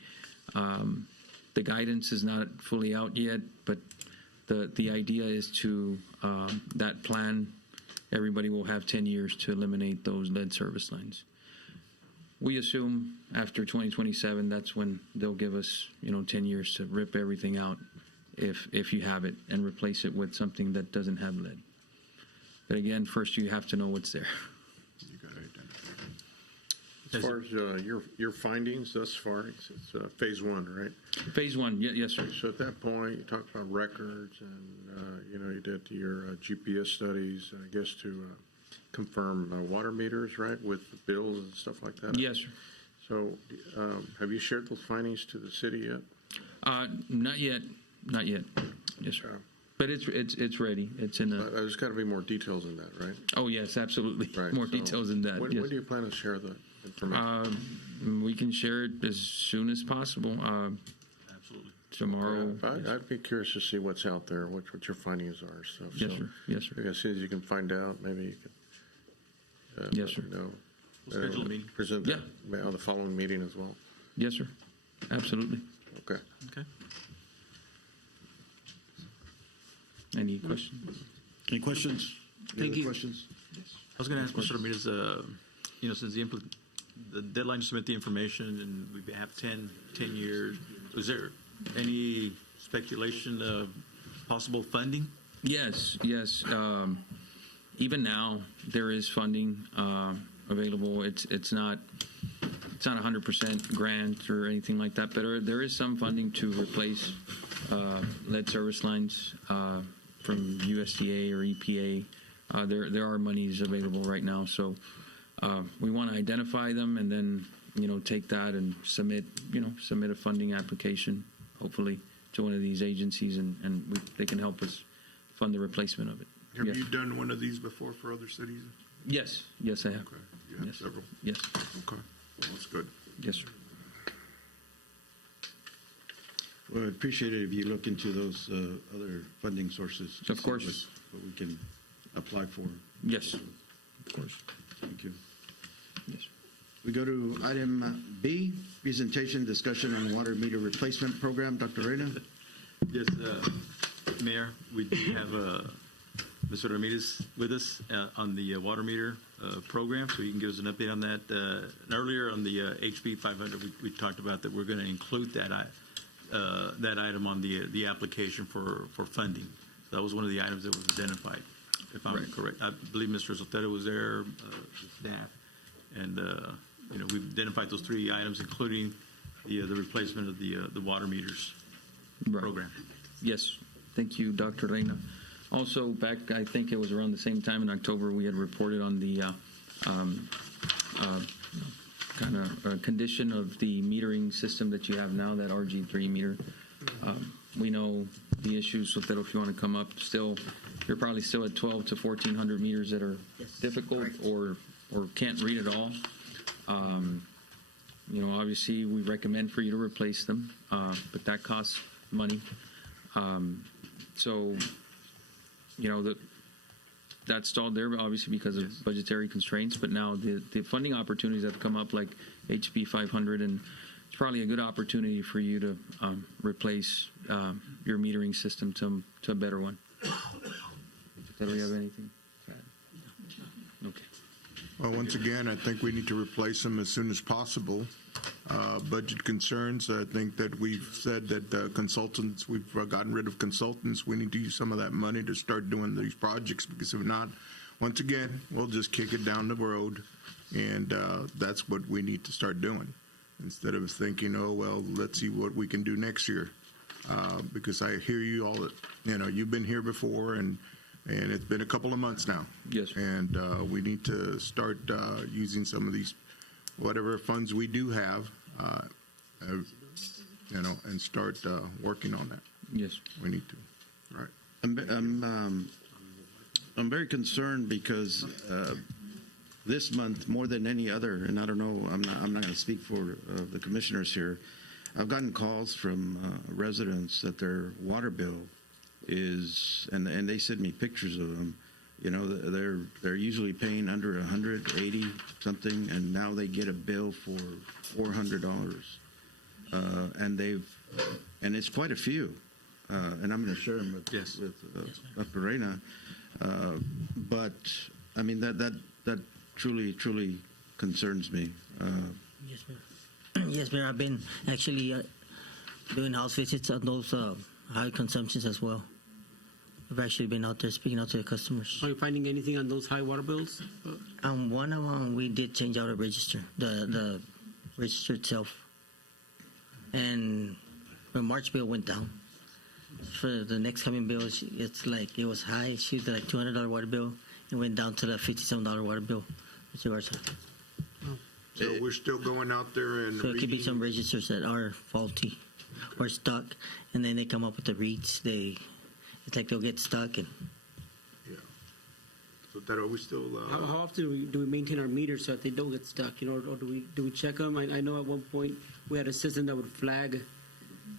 The guidance is not fully out yet, but the idea is to, that plan, everybody will have 10 years to eliminate those lead service lines. We assume after 2027, that's when they'll give us, 10 years to rip everything out if you have it and replace it with something that doesn't have lead. But again, first you have to know what's there. You got it identified. As far as your findings thus far, it's phase one, right? Phase one, yes, sir. So at that point, you talked about records and, you did your GPS studies, I guess, to confirm water meters, right, with the bills and stuff like that? Yes, sir. So have you shared those findings to the city yet? Not yet. Yes, sir. But it's ready. It's in the. There's got to be more details in that, right? Oh yes, absolutely. Right. More So details in that. When Yes. do you plan to share the information? We can share it as soon as possible. Absolutely. Tomorrow. I'd be curious to see what's out there, what your findings are. So, Yes, sir. Yes, sir. As soon as you can find out, maybe you can. Yes, sir. Know. We'll schedule a meeting. Present that on the following meeting as well. Yes, sir. Absolutely. Okay. Okay. Any questions? Any questions? Any other questions? I was going to ask Mr. Ramirez, since the deadline to submit the information and we have 10 years, is there any speculation of possible funding? Yes. Even now, there is funding available. It's not 100% grant or anything like that, but there is some funding to replace lead service lines from USDA or EPA. There are monies available right now, so we want to identify them and then take that and submit a funding application, hopefully to one of these agencies, and they can help us fund the replacement of it. Have Yes. you done one of these before for other cities? Yes, I have. Okay. You have Yes. several? Yes. Okay. Well, that's good. Yes, sir. Well, I'd appreciate it if you look into those other funding sources. to Of see course. What we can apply for. Yes, of course. Thank you. Yes. We go to item B, presentation, discussion on water meter replacement program. Dr. Reyna? Yes, Mayor, we do have Mr. Ramirez with us on the water meter program, so you can give us an update on that. And earlier on the HB 500, we talked about that we're going to include that item on the application for funding. So that was one of the items that was identified, if I'm correct. I believe Mr. Zotero was there, the staff, and we've identified those three items, including the replacement of the water meters program. Yes. Thank you, Dr. Reyna. Also, back, I think it was around the same time in October, we had reported on the condition of the metering system that you have now, that RG3 meter. We know the issues with that. If you want to come up, you're probably still at 1,200 to 1,400 meters that are difficult or can't read at all. Obviously, we recommend for you to replace them, but that costs money. That stalled there, obviously, because of budgetary constraints. But now the funding opportunities have come up, like HB 500, and it's probably a good opportunity for you to replace your metering system to a better one. Do we have anything to add? Okay. Well, once again, I think we need to replace them as soon as possible. Budget concerns, I think that we've said that consultants, we've gotten rid of consultants. We need to use some of that money to start doing these projects, because if not, once again, we'll just kick it down the road, and that's what we need to start doing. Instead of thinking, oh, well, let's see what we can do next year. Because I hear you all, you've been here before, and it's been a couple of months now. Yes. And we need to start using some of these, whatever funds we do have, and start working on that. Yes. We need to. Right. I'm very concerned because this month, more than any other, and I don't know, I'm not going to speak for the commissioners here. I've gotten calls from residents that their water bill is, and they send me pictures of them. You know, they're usually paying under 180 something, and now they get a bill for $400, and it's quite a few. And I'm going to share them with Perena. But I mean that truly concerns me. Yes, Mayor. Yes, Mayor. I've been actually doing house visits on those high consumptions as well. I've actually been out there speaking out to the customers. Are you finding anything on those high water bills? One of them, we did change out a register, the register itself, and the March bill went down. For the next coming bill, it's like it was high. She was like $200 water bill. It went down to the $57 water bill. So we're still going out there and so it could be some registers that are faulty or stuck, and then they come up with the reads. It's like they'll get stuck and. Yeah. So that are we still? How often do we maintain our meters so that they don't get stuck? You know, or do we check them? I know at one point we had a system that would flag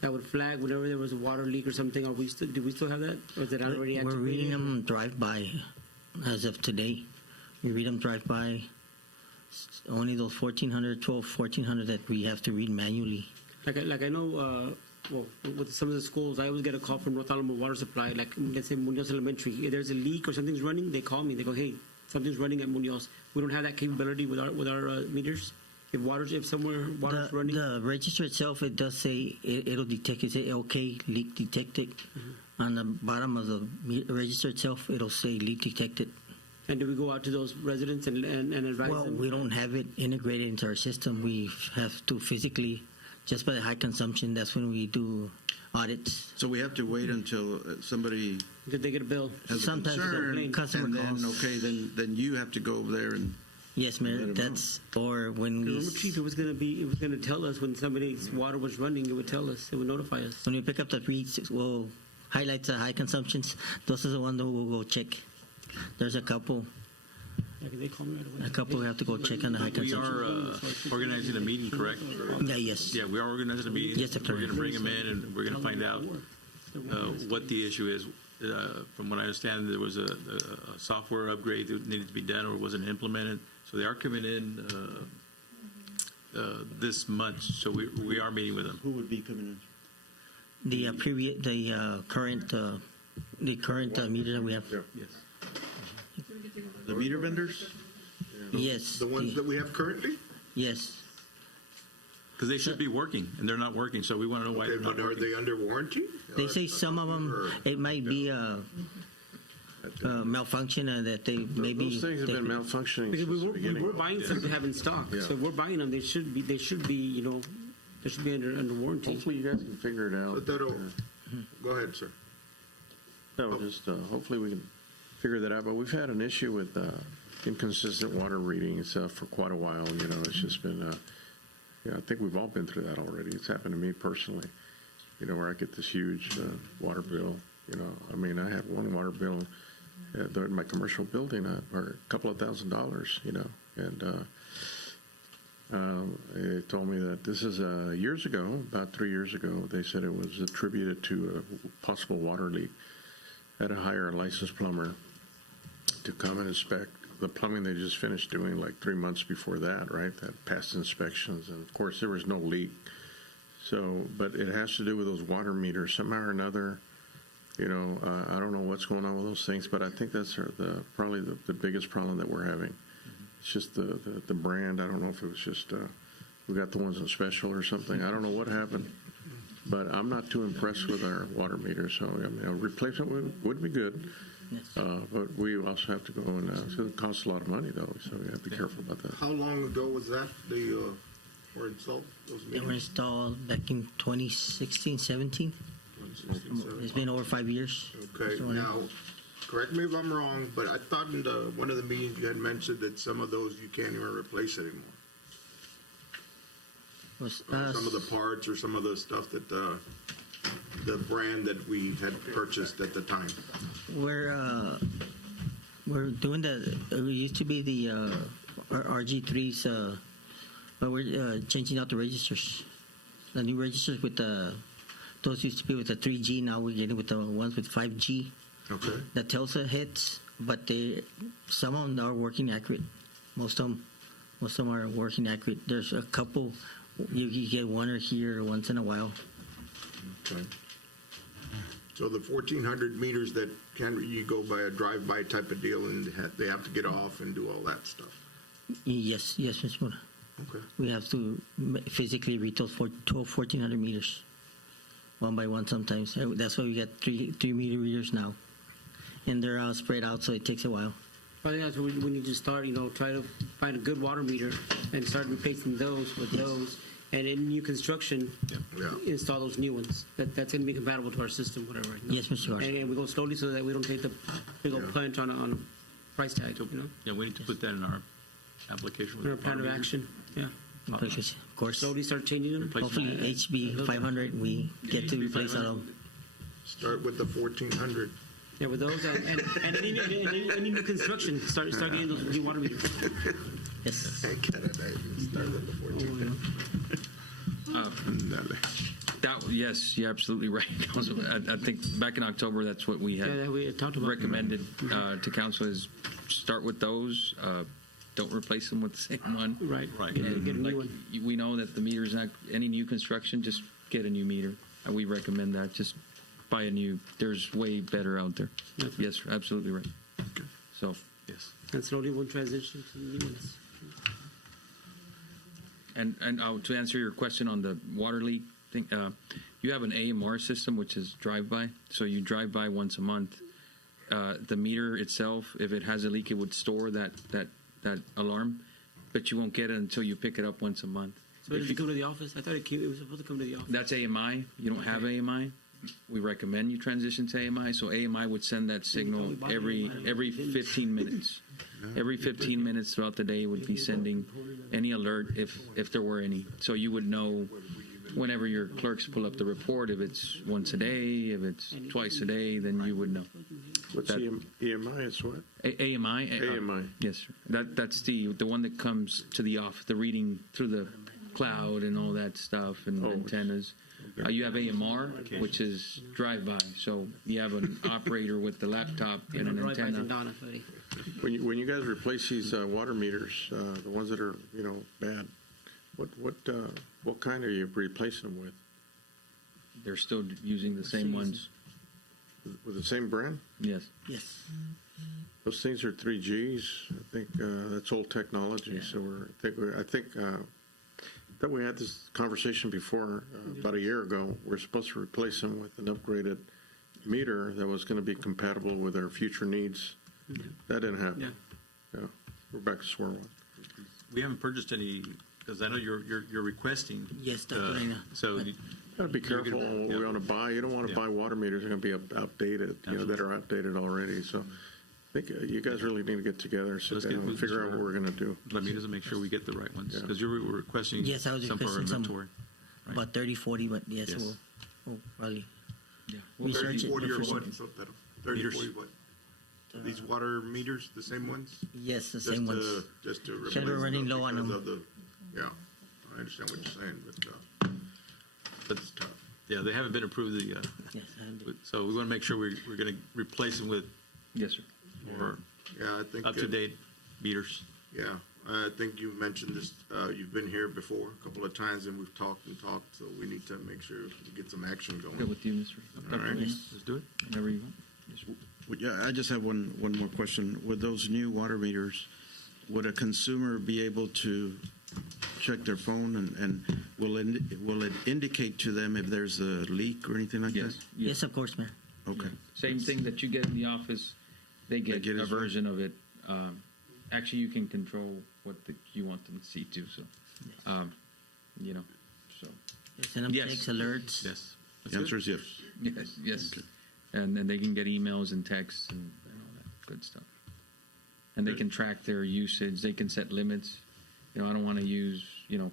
whenever there was a water leak or something. Do we still have that, or is it already activated? We're reading them drive-by as of today. We read them drive-by. Only those 1,400 that we have to read manually. Like I know, with some of the schools, I always get a call from North Alamo Water Supply. Like let's say Munoz Elementary, if there's a leak or something's running, they call me. They go, "Hey, something's running at Munoz." We don't have that capability with our meters. If somewhere water's running, the register itself, it does say it'll detect. It say okay, leak detected. Mm-hmm. On the bottom of the register itself, it'll say leak detected. And do we go out to those residents and advise them? Well, we don't have it integrated into our system. We have to physically, just by the high consumption, that's when we do audits. So we have to wait until somebody. Did they get a bill? Has Sometimes a concern, customer and calls. then you have to go over there and. Yes, Mayor. That's or when we. Remember, Chief, it was going to tell us when somebody's water was running. It would tell us. It would notify us. When we pick up the reads, we'll highlight the high consumptions. Those are the ones that we'll go check. There's a couple. Yeah, they call me right away. A couple we have to go check on the high We consumption. are organizing a meeting, correct? Yes. Yeah, we are organizing a meeting. Yes, sir. We're going to bring them in, and we're going to find out what the issue is. From what I understand, there was a software upgrade that needed to be done or wasn't implemented. So they are coming in this month. So we are meeting with them. Who would be coming in? The current meter that we have. Yes. The meter vendors? Yes. The ones that we have currently? Yes. Because they should be working, and they're not working. So we want to know why they're not Are working. they under warranty? They say some of them, it might be a malfunction that they maybe. Those things have been malfunctioning Because since the we beginning. were buying stuff to have in stock. Yeah. So if we're buying them, they should be you know, they should be under warranty. Hopefully you guys can figure it out. But that'll. Go ahead, sir. No, just hopefully we can figure that out. But we've had an issue with inconsistent water readings for quite a while. You know, it's just been. I think we've all been through that already. It's happened to me personally. You know, where I get this huge water bill. You know, I mean, I had one water bill in my commercial building for a couple of $1,000s. You know, and it told me that this is years ago, about 3 years ago. They said it was attributed to a possible water leak. Had to hire a licensed plumber to come and inspect the plumbing they just finished doing like 3 months before that, right? That passed inspections, and of course there was no leak. So, but it has to do with those water meters somehow or another. You know, I don't know what's going on with those things, but I think that's probably the biggest problem that we're having. It's just the brand. I don't know if it was just we got the ones in special or something. I don't know what happened, but I'm not too impressed with our water meters. So I mean, a replacement would be good. Yes. But we also have to go and it's going to cost a lot of money though, so we have to be careful about that. How long ago was that? Were installed those They were meters? installed back in 2016, 17. It's been over 5 years. Okay, So, now, correct me if I'm wrong, but I thought in one of the meetings you had mentioned that some of those you can't even replace anymore. Some of the parts or some of the stuff that the brand that we had purchased at the time. We're We're doing it used to be the RG3s, but we're changing out the registers. The new registers with those used to be with the 3G. Now we're getting with the ones with 5G. Okay. The Telsa hits, but some of them are working accurate. Most of them are working accurate. There's a couple you get one or here once in a while. Okay. So the 1,400 meters that you go by a drive-by type of deal, and they have to get off and do all that stuff. Yes, Mr. Mora. Okay. We have to physically read those 1,400 meters, one by one sometimes. That's why we got 3 meter readers now, and they're spread out, so it takes a while. I think that's when you just start, try to find a good water meter and start replacing those with those. And in new construction, install those new ones. That's going to be compatible to our system, whatever. Yes, Mr. Garcia. And we go slowly so that we don't take the big old punch on a price tag. Yeah, we need to put that in our application. In our plan of action. Yeah. Of course. Slowly start changing them. Hopefully, HB 500, we get to replace all of them. Start with the 1,400. Yeah, with those and any new construction, start getting those new water meters. Yes. Start with the 1,400. Yes, you're absolutely right, Council. I think back in October, that's what we had we talked about recommended to Council is start with those. Don't replace them with the same one. Right. Right. Get a new one. We know that the meter's not any new construction. Just get a new meter. We recommend that. Just buy a new. There's way better out there. Yes, absolutely right. Okay. So yes. And slowly we'll transition to the new ones. And to answer your question on the water leak thing, you have an AMR system, which is drive-by. So you drive by once a month. The meter itself, if it has a leak, it would store that alarm, but you won't get it until you pick it up once a month. So if you come to the office, I thought it was supposed to come to the office. That's AMI. You don't have AMI. We recommend you transition to AMI. So AMI would send that signal every 15 minutes. Every 15 minutes throughout the day would be sending any alert if there were any. So you would know whenever your clerks pull up the report, if it's once a day, if it's twice a day, then you would know. What's EMI is what? AMI? AMI. Yes, sir. That's the one that comes to the off, the reading through the cloud and all that stuff and antennas. You have AMR, which is drive-by. So you have an operator with the laptop and an antenna. Donna, When you guys replace these water meters, the ones that are bad, what kind are you replacing them with? They're still using the same ones. With the same brand? Yes. Yes. Those things are 3Gs. I think that's old technology. So I think that we had this conversation before about a year ago. We're supposed to replace them with an upgraded meter that was going to be compatible with our future needs. That didn't happen. Yeah. We're back to square one. We haven't purchased any because I know you're requesting. Yes, Dr. Reina. So Gotta be careful on what we want to buy. You don't want to buy water meters that are going to be outdated, that are outdated already. So I think you guys really need to get together, sit down, and figure out what we're going to do. Let me just make sure we get the right ones because you were requesting Yes, I was some for our requesting inventory. about 30, 40, but yes. We'll probably research 30, it. 40 or before- what? 30, 40 what? These water meters, the same ones? Yes, the same ones. Just to replace Because we're running them low on because them. yeah, I understand what you're saying, but it's tough. Yeah, they haven't been approved. Yes, I do. So we want to make sure we're going to replace them with Yes, sir. more Yeah, I think up-to-date meters. Yeah, I think you mentioned this. You've been here before a couple of times, and we've talked. So we need to make sure we get some action going. Good with you, Mr. All right. Let's do it. Whenever you want. Yeah, I just have one more question. With those new water meters, would a consumer be able to check their phone and will it indicate to them if there's a leak or anything like that? Yes, of course, Mayor. Okay. Same thing that you get in the office, they get get a as well? version of it. Actually, you can control what you want them to see too. So, so. Send them Yes. texts, alerts. Yes. The answer is yes. Yes. And then they can get emails and texts and all that good stuff. And they can track their usage. They can set limits. I don't want to use, you're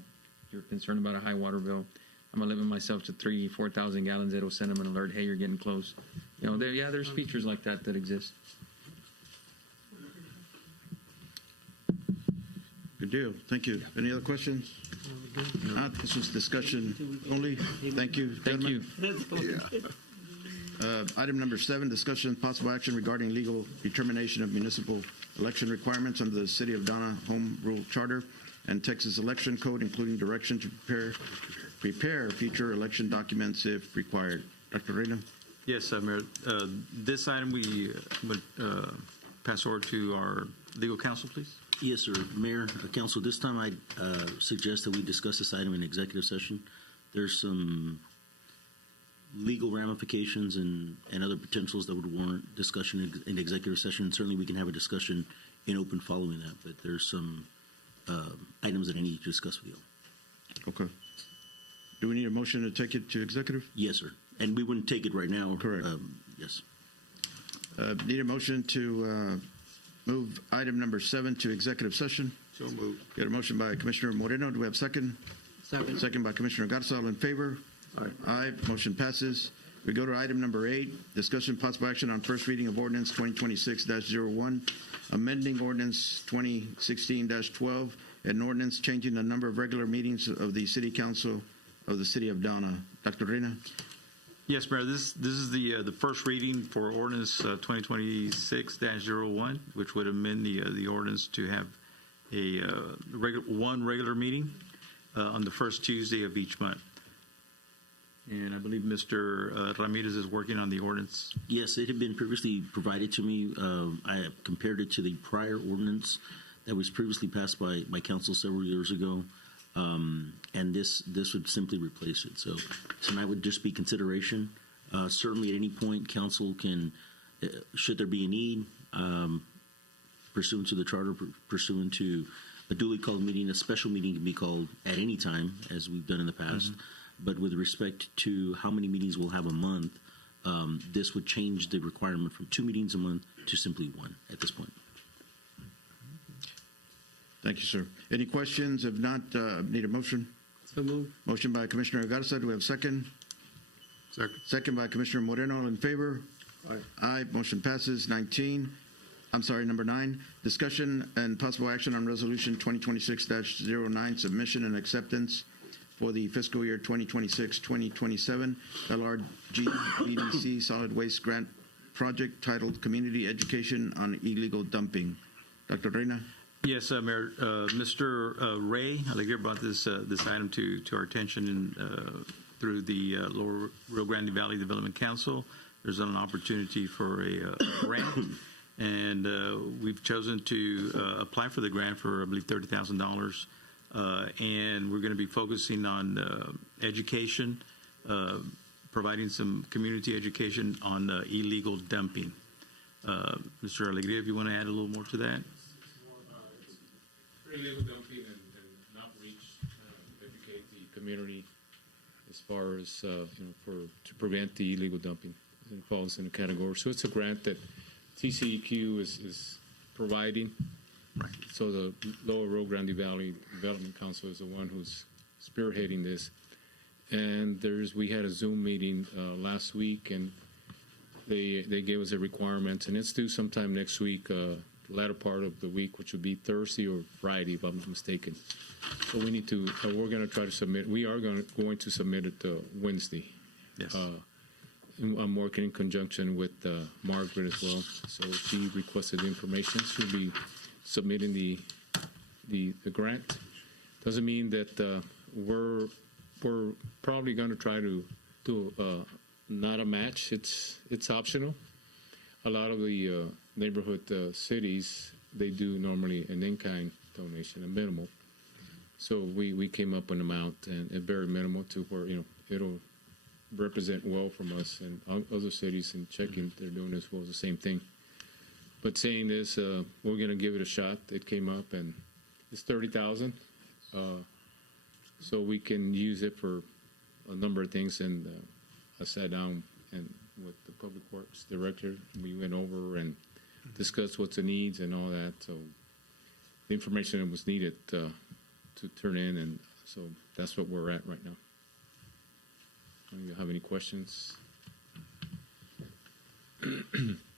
concerned about a high water bill. I'm going to limit myself to 3,000-4,000 gallons. It'll send them an alert, hey, you're getting close. There's features like that exist. Good deal. Thank you. Any other questions? Not. This was discussion only. Thank you, gentlemen. Item number 7, discussion and possible action regarding legal determination of municipal election requirements under the City of Donna Home Rule Charter and Texas Election Code, including direction to prepare future election documents if required. Dr. Reyna? Yes, Mayor. This item we would pass over to our legal counsel, please. Yes, sir. Mayor, Council, this time I suggest that we discuss this item in executive session. There's some legal ramifications and other potentials that would warrant discussion in executive session. Certainly we can have a discussion in open following that, but there's some items that I need to discuss with you. Okay. Do we need a motion to take it to executive? Yes, sir. And we wouldn't take it right now. Correct. Yes. Need a motion to move item number 7 to executive session. So moved. Got a motion by Commissioner Moreno. Do we have a second? Second. Second by Commissioner Garza. All in favor? Aye. Aye. Motion passes. We go to item number 8, discussion possible action on first reading of ordinance 2026-01, amending ordinance 2016-12, an ordinance changing the number of regular meetings of the City Council of the City of Donna. Dr. Reyna? Yes, Mayor. This is the first reading for ordinance 2026-01, which would amend the ordinance to have a one regular meeting on the first Tuesday of each month. And I believe Mr. Ramirez is working on the ordinance. Yes, it had been previously provided to me. I have compared it to the prior ordinance that was previously passed by council several years ago. And this would simply replace it. So tonight would just be consideration. Certainly at any point, council can, should there be a need, pursuant to the charter, pursuant to a duly called meeting, a special meeting can be called at any time, as we've done in the past. Mm-hmm. But with respect to how many meetings we'll have a month, this would change the requirement from 2 meetings a month to simply 1 at this point. Thank you, sir. Any questions? If not, need a motion? So move. Motion by Commissioner Garza. Do we have a second? Second. Second by Commissioner Moreno. All in favor? Aye. Aye. Motion passes. Number 9, discussion and possible action on resolution 2026-09, submission and acceptance for the fiscal year 2026-2027 LRG-BDC solid waste grant project titled Community Education on Illegal Dumping. Dr. Reyna? Yes, Mayor. Mr. Ray Alegre brought this item to our attention through the Lower Rio Grande Valley Development Council. There's an opportunity for a grant, and we've chosen to apply for the grant for, I believe, $30,000. And we're going to be focusing on education, providing some community education on illegal dumping. Mr. Alegre, if you want to add a little more to that. Illegal dumping and outreach, educate the community as far as to prevent the illegal dumping. It falls in a category. So it's a grant that TCEQ is providing. Right. So the Lower Rio Grande Valley Development Council is the one who's spearheading this. And we had a Zoom meeting last week, and they gave us the requirements, and it's due sometime next week. Latter part of the week, which would be Thursday or Friday, if I'm not mistaken. So we need to. We're going to try to submit. We are going to submit it Wednesday. Yes. I'm working in conjunction with Margaret as well. So she requested the information. She'll be submitting the grant. Doesn't mean that we're probably going to try to do not a match. It's optional. A lot of the neighborhood cities, they do normally an in-kind donation, a minimal. So we came up with an amount and a very minimal to where it'll represent well from us, and other cities in checking they're doing as well as the same thing. But saying this, we're going to give it a shot. It came up and it's $30,000, so we can use it for a number of things. And I sat down and with the Public Works Director, we went over and discussed what's the needs and all that. So the information that was needed to turn in, and so that's what we're at right now. Do you have any questions?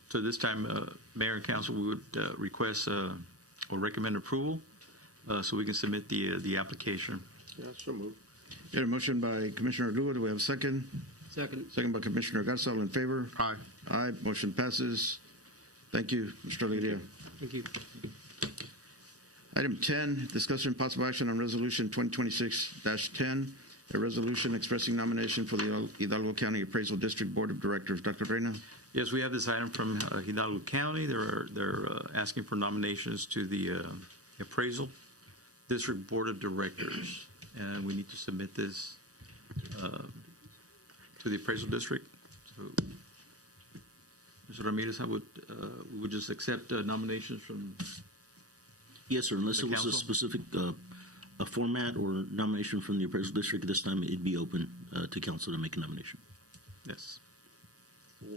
So this time, Mayor and Council, we would request or recommend approval so we can submit the application. Yeah, so moved. Got a motion by Commissioner Lugo. Do we have a second? Second. Second by Commissioner Garza. All in favor? Aye. Aye. Motion passes. Thank you, Mr. Alegría. Thank you. Item 10, discussion and possible action on Resolution 2026-10, a resolution expressing nomination for the Hidalgo County Appraisal District Board of Directors. Dr. Reyna? Yes, we have this item from Hidalgo County. They're asking for nominations to the Appraisal District Board of Directors, and we need to submit this to the Appraisal District. So, Mr. Ramirez, we would just accept nominations from. Yes, sir, unless The it was a council? specific a format or nomination from the appraisal district, this time it'd be open to council to make a nomination. Yes.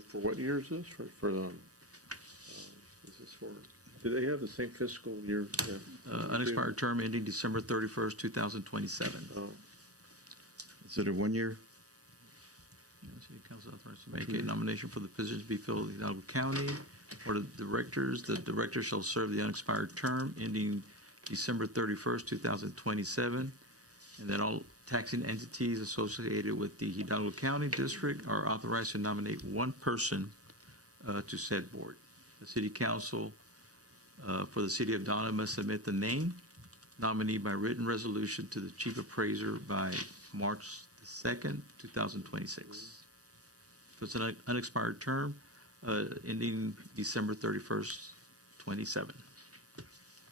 For what year is this? For the, is this for, do they have the same fiscal year? Unexpired term ending December 31st, 2027. Oh. Is it a 1 year? City Council authorized to make a nomination for the position to be filled in Hidalgo County. For the directors, the director shall serve the unexpired term ending December 31st, 2027. And then all taxing entities associated with the Hidalgo County District are authorized to nominate one person to said board. The City Council for the City of Donna must submit the name nominee by written resolution to the Chief Appraiser by March 2nd, 2026. So it's an unexpired term ending December 31st, 27.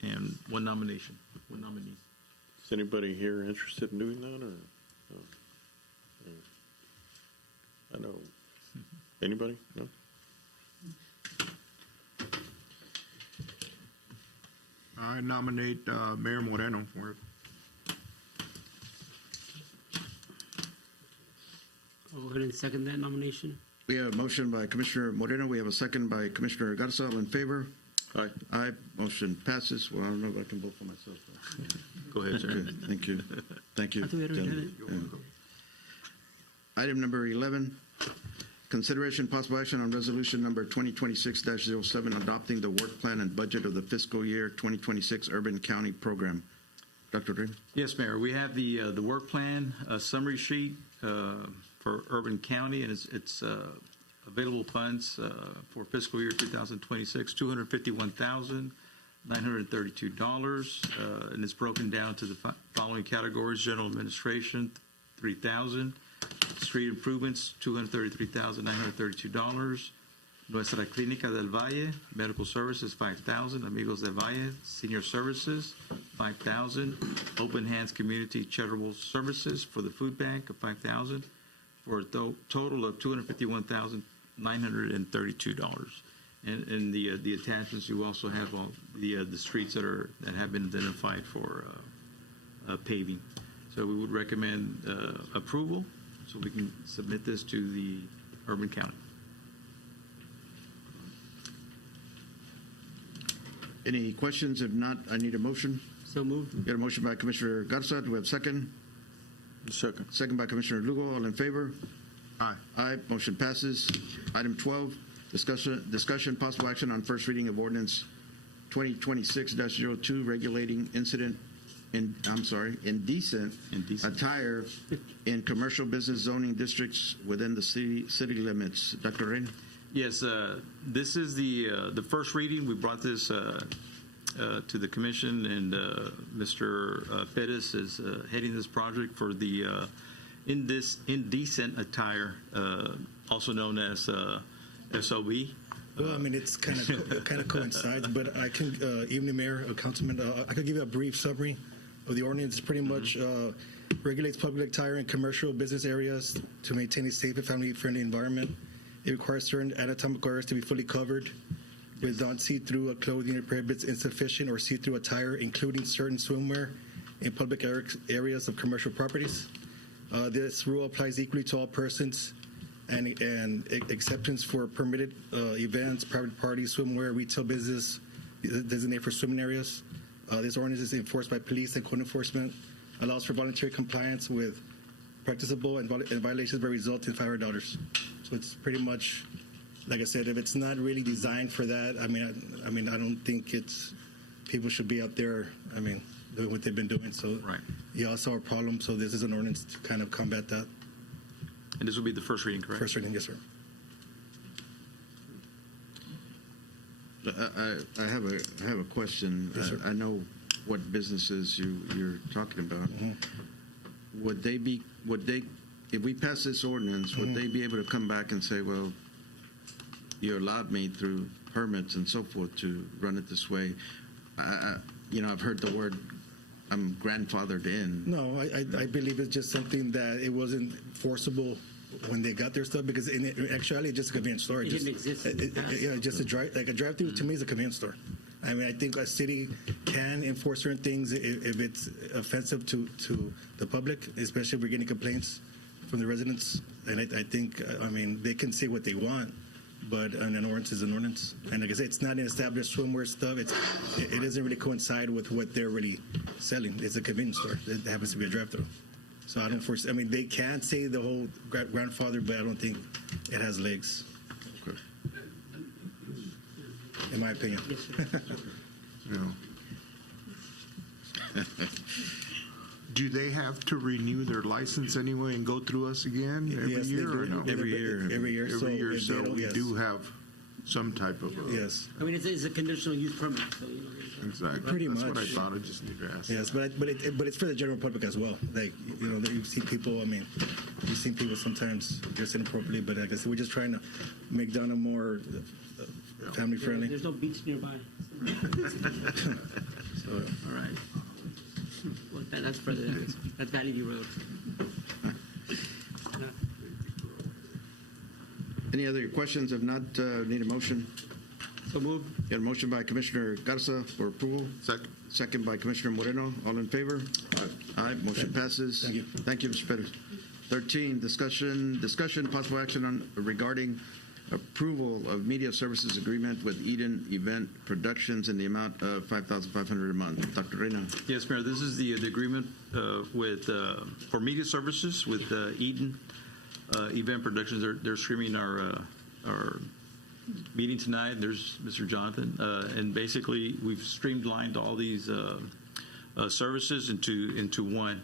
And one nomination, one nominee. Is anybody here interested in doing that, or? I know. Anybody? No? I nominate Mayor Moreno for it. I'll go ahead and second that nomination. We have a motion by Commissioner Moreno. We have a second by Commissioner Garza. All in favor? Aye. Aye. Motion passes. Well, I don't know if I can vote for myself. Go ahead, sir. Okay, thank you. Thank you. I thought we already gentlemen. Yeah. Item number 11, consideration possible action on resolution number 2026-07, adopting the work plan and budget of the fiscal year 2026 Urban County Program. Dr. Green? Yes, Mayor. We have the work plan summary sheet for Urban County, and it's available funds for fiscal year 2026, $251,932, and it's broken down to the following categories: general administration, $3,000; street improvements, $233,932; Nuestra Clínica del Valle, medical services, $5,000; Amigos del Valle, senior services, $5,000; Open Hands Community Charitable Services for the food bank of $5,000, for a total of $251,932. And in the attachments, you also have all the streets that have been identified for paving. So we would recommend approval, so we can submit this to the Urban County. Any questions? If not, I need a motion. So moved. Got a motion by Commissioner Garza. Do we have a second? Second. Second by Commissioner Lugo. All in favor? Aye. Aye. Motion passes. Item 12, discussion possible action on first reading of ordinance 2026-02, regulating indecent attire in commercial business zoning districts within the city limits. Dr. Reyna? Yes, this is the first reading. We brought this to the commission, and Mr. Perez is heading this project for the indecent attire, also known as SOB. Well, I mean, it's kind of coincides, but I can, evening Mayor, Councilman, I could give you a brief summary of the ordinance. Pretty much regulates public attire in commercial business areas to maintain a safe and family-friendly environment. It requires certain anatomical areas to be fully covered with non-see-through clothing. It prohibits insufficient or see-through attire, including certain swimwear in public areas of commercial properties. This rule applies equally to all persons, and exceptions for permitted events, private parties, swimwear, retail business designated for swimming areas. This ordinance is enforced by police and code enforcement, allows for voluntary compliance with practicable and violations may result in $500. So it's pretty much, like I said, if it's not really designed for that, I mean, I don't think people should be out there. I mean, doing what they've been doing. So Right. y'all saw a problem, so this is an ordinance to kind of combat that. And this will be the first reading, correct? First reading, yes, sir. I have a question. Yes, sir. I know what businesses you're talking about. Would they, if we pass this ordinance, would they be able to come back and say, well, you allowed me through permits and so forth to run it this way? I've heard the word, I'm grandfathered in. No, I believe it's just something that it wasn't forcible when they got their stuff, because in actuality, it's just a convenience store. It didn't exist in the past. Yeah, just a drive-through to me is a convenience store. I mean, I think a city can enforce certain things if it's offensive to the public, especially if we're getting complaints from the residents. And I think, they can say what they want, but an ordinance is an ordinance. And like I said, it's not an established swimwear stuff. It doesn't really coincide with what they're really selling. It's a convenience store. It happens to be a drive-through. So I don't foresee, they can say the whole grandfather, but I don't think it has legs. Okay. In my opinion. Yes, sir. Do they have to renew their license anyway and go through us again every Yes, they year? do. Or no? Every year. Every year, So if they so don't- we yes. do have some type of a... Yes. It's a conditional use permit, so, Exactly. Pretty That's much. what I thought. I just need to ask. Yes, but it's for the general public as well. Like, you see people, you've seen people sometimes dress inappropriately, but like I said, we're just trying to make Donna more family friendly. There's no beach nearby. So, All right. Well, that's further. That's Valley View Road. Any other questions? If not, need a motion? So move. Got a motion by Commissioner Garza for approval. Second. Second by Commissioner Moreno. All in favor? Aye. Motion passes. Thank you. Thank you, Mr. Pettis. 13, discussion, possible action regarding approval of media services agreement with Eden Event Productions in the amount of $5,500 a month. Dr. Reyna. Yes, Mayor, this is the agreement for media services with Eden Event Productions. They're streaming our meeting tonight. There's Mr. Jonathan. And basically, we've streamlined all these services into one,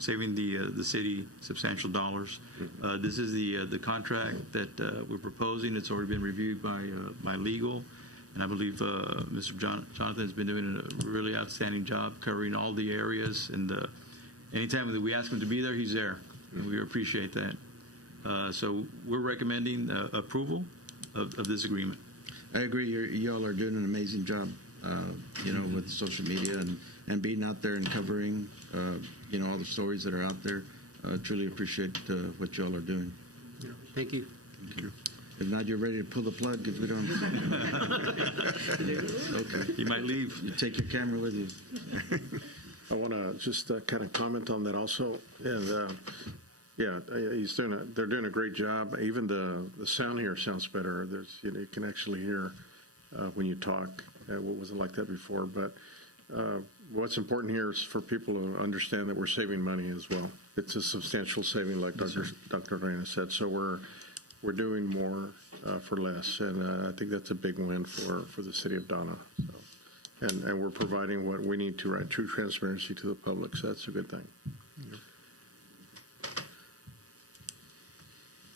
saving the city substantial dollars. This is the contract that we're proposing. It's already been reviewed by legal. And I believe Mr. Jonathan has been doing a really outstanding job covering all the areas. And anytime that we ask him to be there, he's there. And we appreciate that. So we're recommending approval of this agreement. I agree. Y'all are doing an amazing job, with social media and being out there and covering, all the stories that are out there. Truly appreciate what y'all are doing. Yeah. Thank you. Thank you. If not, you're ready to pull the plug if we don't. Okay. You might leave. You take your camera with you. I want to just kind of comment on that also. And they're doing a great job. Even the sound here sounds better. You can actually hear when you talk. It wasn't like that before. But what's important here is for people to understand that we're saving money as well. It's a substantial saving, like Dr. Reyna said. So we're doing more for less, and I think that's a big win for the city of Donna. So, and we're providing what we need to, right? True transparency to the public. So that's a good thing.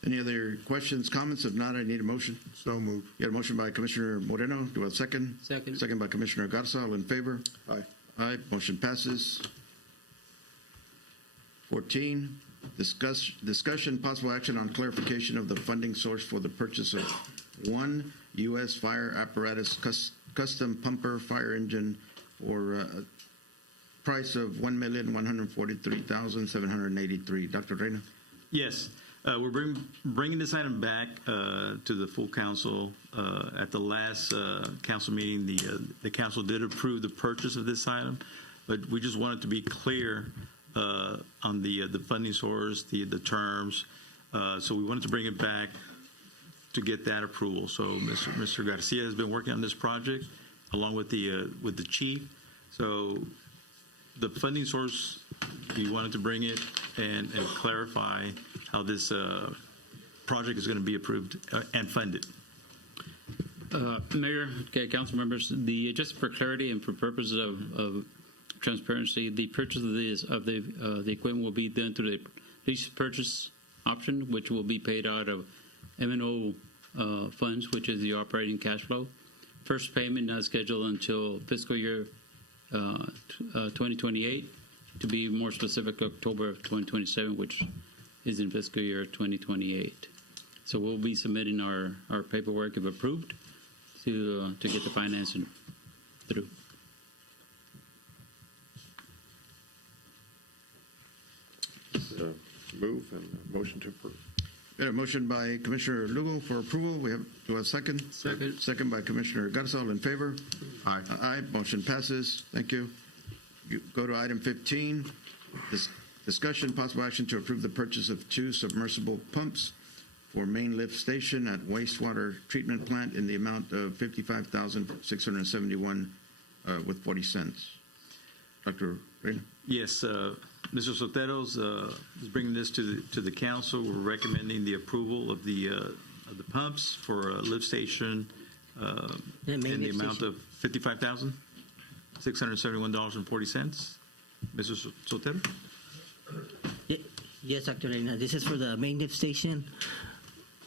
Any other questions, comments? If not, I need a motion. So moved. Got a motion by Commissioner Moreno. Do I have a second? Second. Second by Commissioner Garza. All in favor? Aye. Aye. Motion passes. 14, discussion, possible action on clarification of the funding source for the purchase of one U.S. fire apparatus custom pumper fire engine for a price of $1,143,783. Dr. Reyna. Yes. We're bringing this item back to the full council. At the last council meeting, the council did approve the purchase of this item, but we just wanted to be clear on the funding source, the terms. So we wanted to bring it back to get that approval. So Mr. Garcia has been working on this project along with the chief. So the funding source, he wanted to bring it and clarify how this project is going to be approved and funded. Mayor, okay, council members, just for clarity and for purposes of transparency, the purchase of the equipment will be done through the lease purchase option, which will be paid out of M&O funds, which is the operating cash flow. First payment not scheduled until fiscal year 2028. To be more specific, October of 2027, which is in fiscal year 2028. So we'll be submitting our paperwork, if approved, to get the financing through. Move and motion to approve. We have a motion by Commissioner Lugo for approval. Do we have a second? Second. Second by Commissioner Garza. All in favor? Aye. Aye. Motion passes. Thank you. You go to item 15. Discussion, possible action to approve the purchase of 2 submersible pumps for main lift station at wastewater treatment plant in the amount of $55,671 with 40 cents. Dr. Reyna? Yes, Mr. Sotero's is bringing this to the council. We're recommending the approval of the pumps for a lift station in the amount of $55,671.40. Mr. Sotero? Yes, Dr. Reina. This is for the main lift station.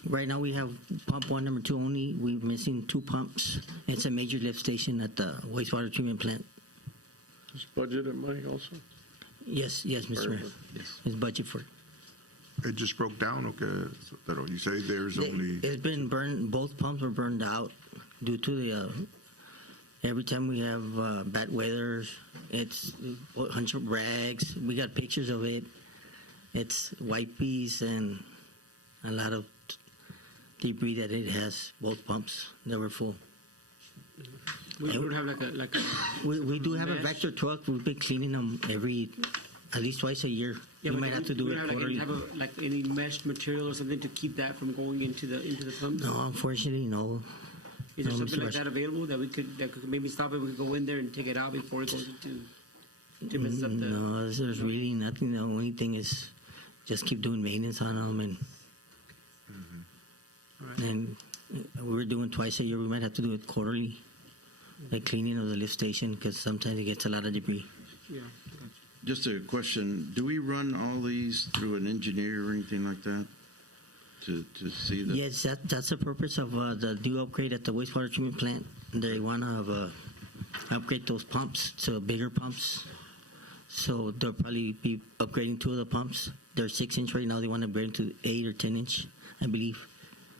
Right now we have pump 1, number 2 only. We're missing 2 pumps. It's a major lift station at the wastewater treatment plant. Is budgeted money also? Yes, Mr. Mayor. Yes. It's budget for it. It just broke down, okay? Pero you say there's only... It's been burned. Both pumps were burned out due to the... every time we have bad weather, it's a bunch of rags. We got pictures of it. It's wipes and a lot of debris that it has. Both pumps, they were full. We don't have like a We do have a mesh? vector truck. We've been cleaning them at least twice a year. Yeah, we but might have to do we it don't quarterly. have any mesh material or something to keep that from going into the pumps? No, unfortunately, no. Is there No, something Mr. like that available that could maybe stop it? We could go in there and take it out before it goes to mess up the. No, there's really nothing. The only thing is just keep doing maintenance on them, and we're doing twice a year. We might have to do it quarterly, the cleaning of the lift station, because sometimes it gets a lot of debris. Yeah. Just a question. Do we run all these through an engineer or anything like that to see the... Yes, that's the purpose of the new upgrade at the wastewater treatment plant. They want to upgrade those pumps to bigger pumps. So they'll probably be upgrading 2 of the pumps. They're 6-inch right now. They want to upgrade to 8 or 10-inch, I believe.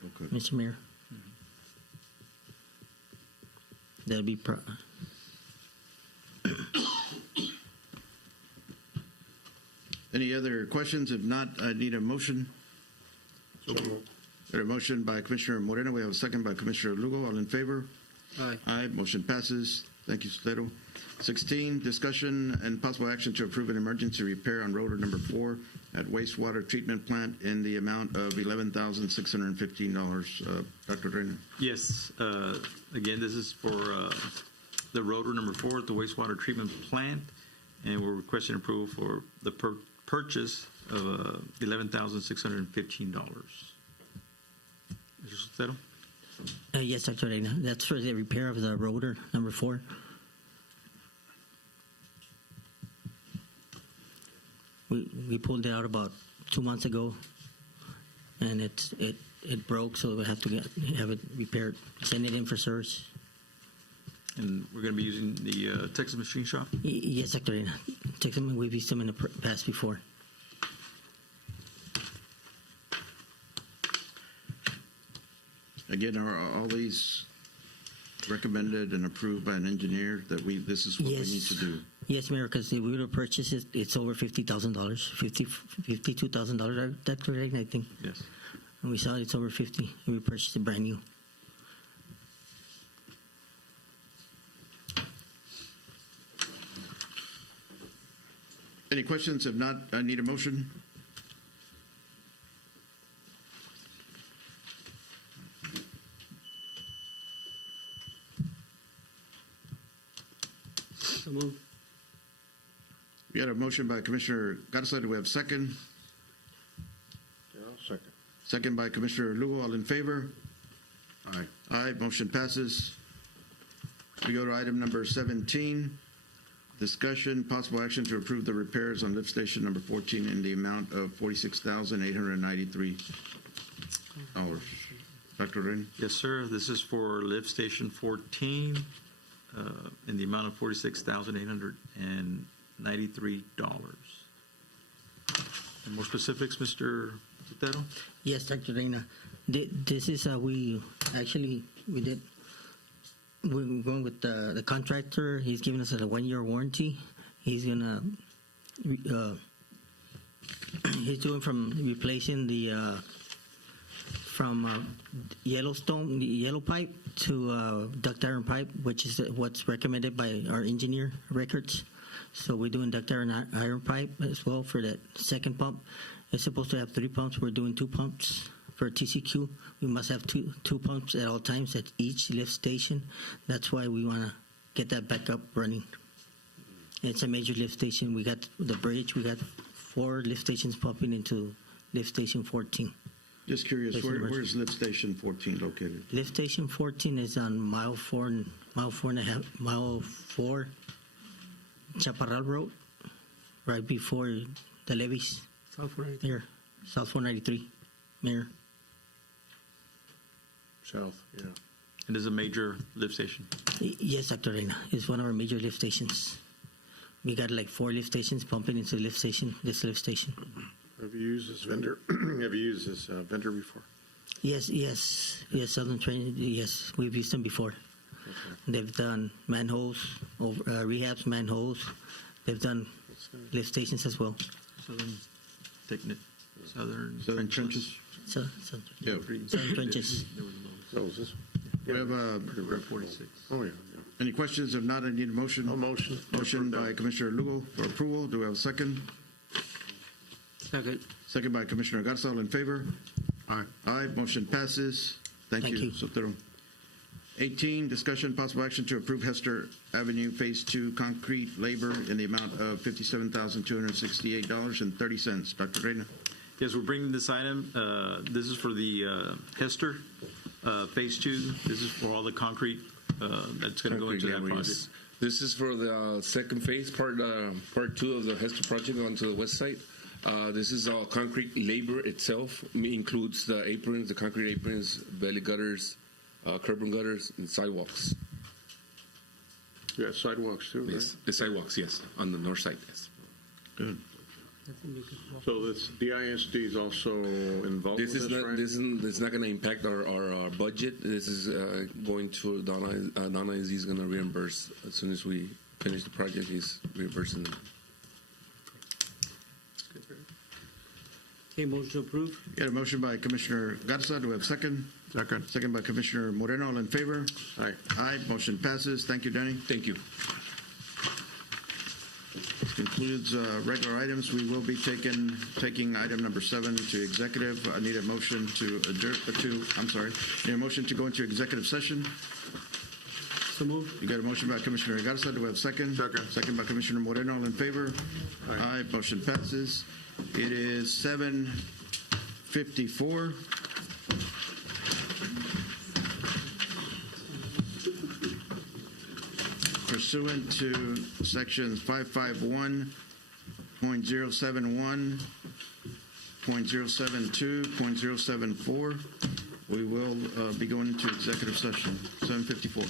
Okay. Mr. Mayor. That'll be... Any other questions? If not, I need a motion. A motion by Commissioner Moreno. We have a second by Commissioner Lugo. All in favor? Aye. Aye. Motion passes. Thank you, Sotero. 16, discussion and possible action to approve an emergency repair on rotor number 4 at wastewater treatment plant in the amount of $11,615. Dr. Reyna. Yes. Again, this is for the rotor number 4 at the wastewater treatment plant, and we're requesting approval for the purchase of $11,615. Mr. Sotero? Yes, Dr. Reina. That's for the repair of the rotor number 4. We pulled it out about 2 months ago, and it broke, so we have to have it repaired. Send it in for service. And we're going to be using the Texas Machine Shop? Yes, Dr. Reina. We've used them in the past before. Again, are all these recommended and approved by an engineer that this is what we need to do? Yes, Mayor, because if we were to purchase it, it's over $50,000, $52,000. That's correct, I think. Yes. And we saw it's over 50. And we purchased it brand new. Any questions? If not, I need a motion. So move. We had a motion by Commissioner Garza. Do we have a second? Yeah, I'll second. Second by Commissioner Lugo. All in favor? Aye. Aye. Motion passes. We go to item number 17. Discussion, possible action to approve the repairs on lift station number 14 in the amount of $46,893. Dr. Rain? Yes, sir. This is for lift station 14 in the amount of $46,893. And more specifics, Mr. Zotero? Yes, Dr. Dana. This is we're going with the contractor. He's giving us a 1-year warranty. He's gonna he's doing from replacing the from Yellowstone, the yellow pipe to duct iron pipe, which is what's recommended by our engineer records. So we're doing duct iron pipe as well for that second pump. It's supposed to have 3 pumps. We're doing 2 pumps. For TCQ, we must have two pumps at all times at each lift station. That's why we want to get that back up running. It's a major lift station. We got the bridge. We got 4 lift stations pumping into lift station 14. Just curious, where's lift station 14 located? Lift station 14 is on mile 4 and a half, mile 4, Chaparral Road, right before the levees. South 493. Here, South 493, Mayor. South, yeah. It is a major lift station. Yes, Dr. Reina. It's one of our major lift stations. We got like 4 lift stations pumping into this lift station. Have you used this vendor? Have you used this vendor before? Yes, Southern Train, yes, we've used them before. Okay. They've done manholes, rehabs, manholes. They've done lift stations as well. Southern trenches? Southern trenches. So is this? We have 46. Oh, yeah. Any questions? If not, I need a motion. A motion. Motion by Commissioner Lugo for approval. Do we have a second? Second. Second by Commissioner Garza. All in favor? Aye. Aye. Motion passes. Thank you, Sotero. 18, discussion possible action to approve Hester Avenue Phase 2 concrete labor in the amount of $57,268.30. Dr. Reina. Yes, we're bringing this item. This is for the Hester Phase 2. This is for all the concrete that's going to go into that project. This is for the second phase, part 2 of the Hester project onto the west side. This is all concrete labor itself. It includes the aprons, the concrete aprons, belly gutters, curb and gutters, and sidewalks. Yeah, sidewalks too, right? Yes, the sidewalks, yes, on the north side, yes. Good. So this DISD is also involved This with is this, not right? this is not going to impact our budget. This is going to Donna. Donna is going to reimburse as soon as we finish the project. He's reimbursing them. Okay, motion to approve. Got a motion by Commissioner Garza. Do we have a second? Second. Second by Commissioner Moreno. All in favor? Aye. Aye. Motion passes. Thank you, Danny. Thank you. This concludes regular items. We will be taking item number 7 to executive. I need a motion to adjourn need a motion to go into executive session. So move. You got a motion by Commissioner Garza. Do we have a second? Second. Second by Commissioner Moreno. All in favor? Aye. Motion passes. It is 7:54. Pursuant to sections 551.071, .072, .074, we will be going into executive session. 7:54.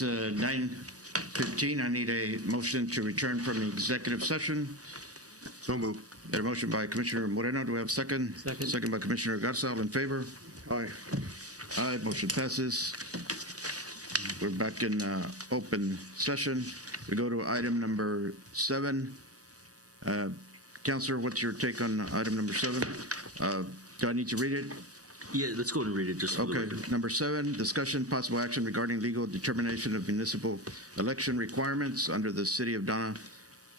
It's 9:15. I need a motion to return from the executive session. So move. Got a motion by Commissioner Moreno. Do we have a second? Second. Second by Commissioner Garza. All in favor? Aye. Aye, motion passes. We're back in open session. We go to item number 7. Counselor, what's your take on item number 7? Do I need to read it? Yeah, let's go and read it just for the Okay. record. Number 7, discussion, possible action regarding legal determination of municipal election requirements under the City of Donna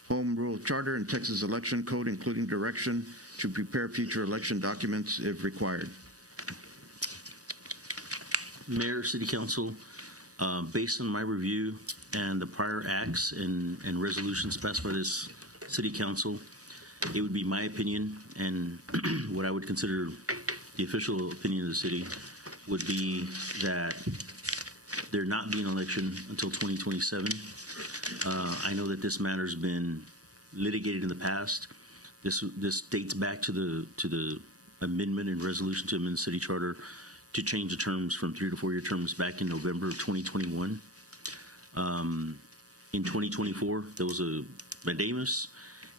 Home Rule Charter and Texas Election Code, including direction to prepare future election documents if required. Mayor, City Council, based on my review and the prior acts and resolutions passed by this City Council, it would be my opinion, and what I would consider the official opinion of the city, would be that there not be an election until 2027. I know that this matter's been litigated in the past. This dates back to the amendment and resolution to amend the city charter to change the terms from 3 to 4 year terms back in November of 2021. In 2024, there was a mandamus,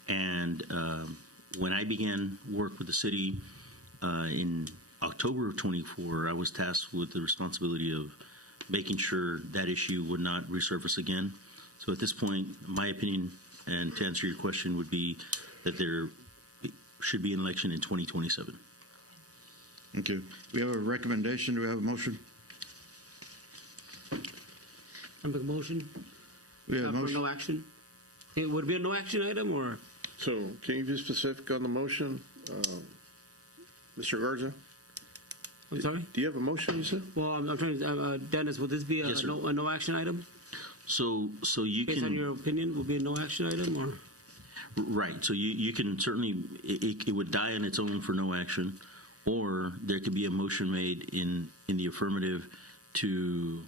and when I began work with the city in October of 24, I was tasked with the responsibility of making sure that issue would not resurface again. So at this point, my opinion, and to answer your question, would be that there should be an election in 2027. Okay. We have a recommendation. Do we have a motion? I make a motion. We have a For motion. no action. It would be a no action item, or? So can you be specific on the motion? Mr. Garza? I'm sorry? Do you have a motion, you said? Well, I'm trying to, Dennis, would this be Yes, sir. a no action item? So you Based can. on your opinion, would be a no action item, or? Right. So you can certainly, it would die on its own for no action, or there could be a motion made in the affirmative to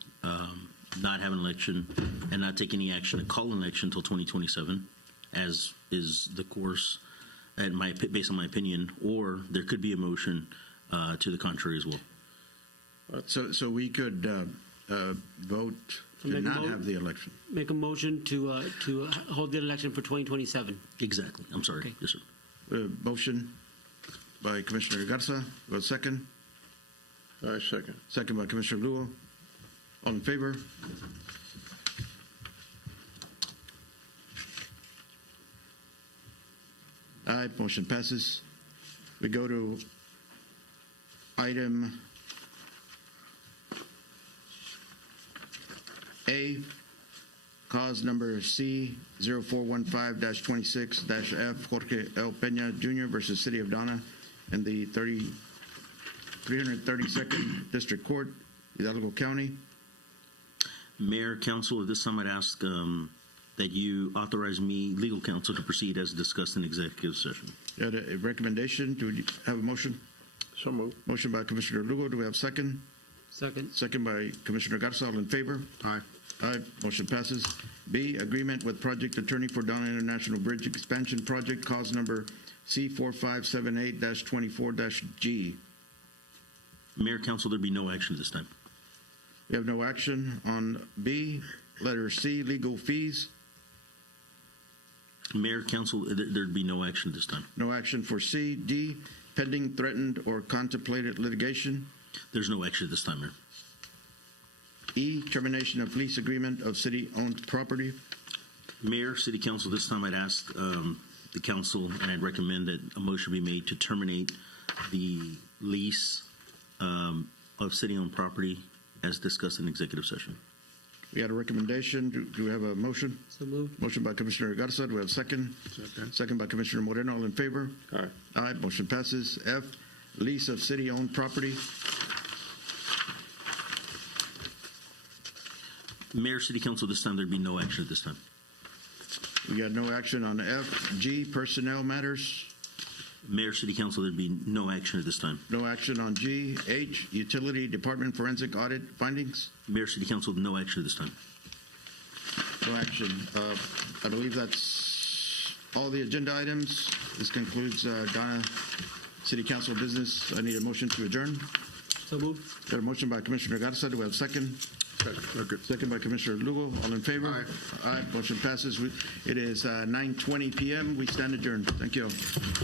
not have an election and not take any action to call an election until 2027, as is the course, based on my opinion, or there could be a motion to the contrary as well. So we could vote to not have the election. Make a motion to hold the election for 2027. Exactly. I'm sorry. Okay. Yes, sir. Motion by Commissioner Garza. Go second. I second. Second by Commissioner Luo. All in favor? Aye, motion passes. We go to item A, cause number C 0415-26-F, Jorge L. Peña Jr. versus City of Donna in the 332nd District Court, Hidalgo County. Mayor, council, at this time I'd ask that you authorize me, legal counsel, to proceed as discussed in executive session. Got a recommendation. Do we have a motion? So moved. Motion by Commissioner Lugo. Do we have a second? Second. Second by Commissioner Garza. All in favor? Aye. Aye. Motion passes. B, agreement with project attorney for Donna International Bridge Expansion Project, cause number C4578-24-G. Mayor, council, there'd be no action at this time. We have no action on B. Letter C, legal fees. Mayor, council, there'd be no action at this time. No action for C. D, pending, threatened, or contemplated litigation. There's no action at this time, Mayor. E, termination of lease agreement of city-owned property. Mayor, City Council, this time I'd ask the council, and I'd recommend that a motion be made to terminate the lease of city-owned property as discussed in executive session. We got a recommendation. Do we have a motion? So moved. Motion by Commissioner Garza. Do we have a second? Second by Commissioner Moreno. All in favor? Aye. Aye. Motion passes. F, lease of city-owned property. Mayor, City Council, this time there'd be no action at this time. We got no action on F. G, personnel matters. Mayor, City Council, there'd be no action at this time. No action on G. H, utility department forensic audit findings. Mayor, City Council, no action at this time. No action. I believe that's all the agenda items. This concludes Donna City Council business. I need a motion to adjourn. So So moved. Got a motion by Commissioner Garza. Do we have a second? Second by Commissioner Lugo. All in favor? Aye. Motion passes. It is 9:20 p.m. We stand adjourned. Thank you.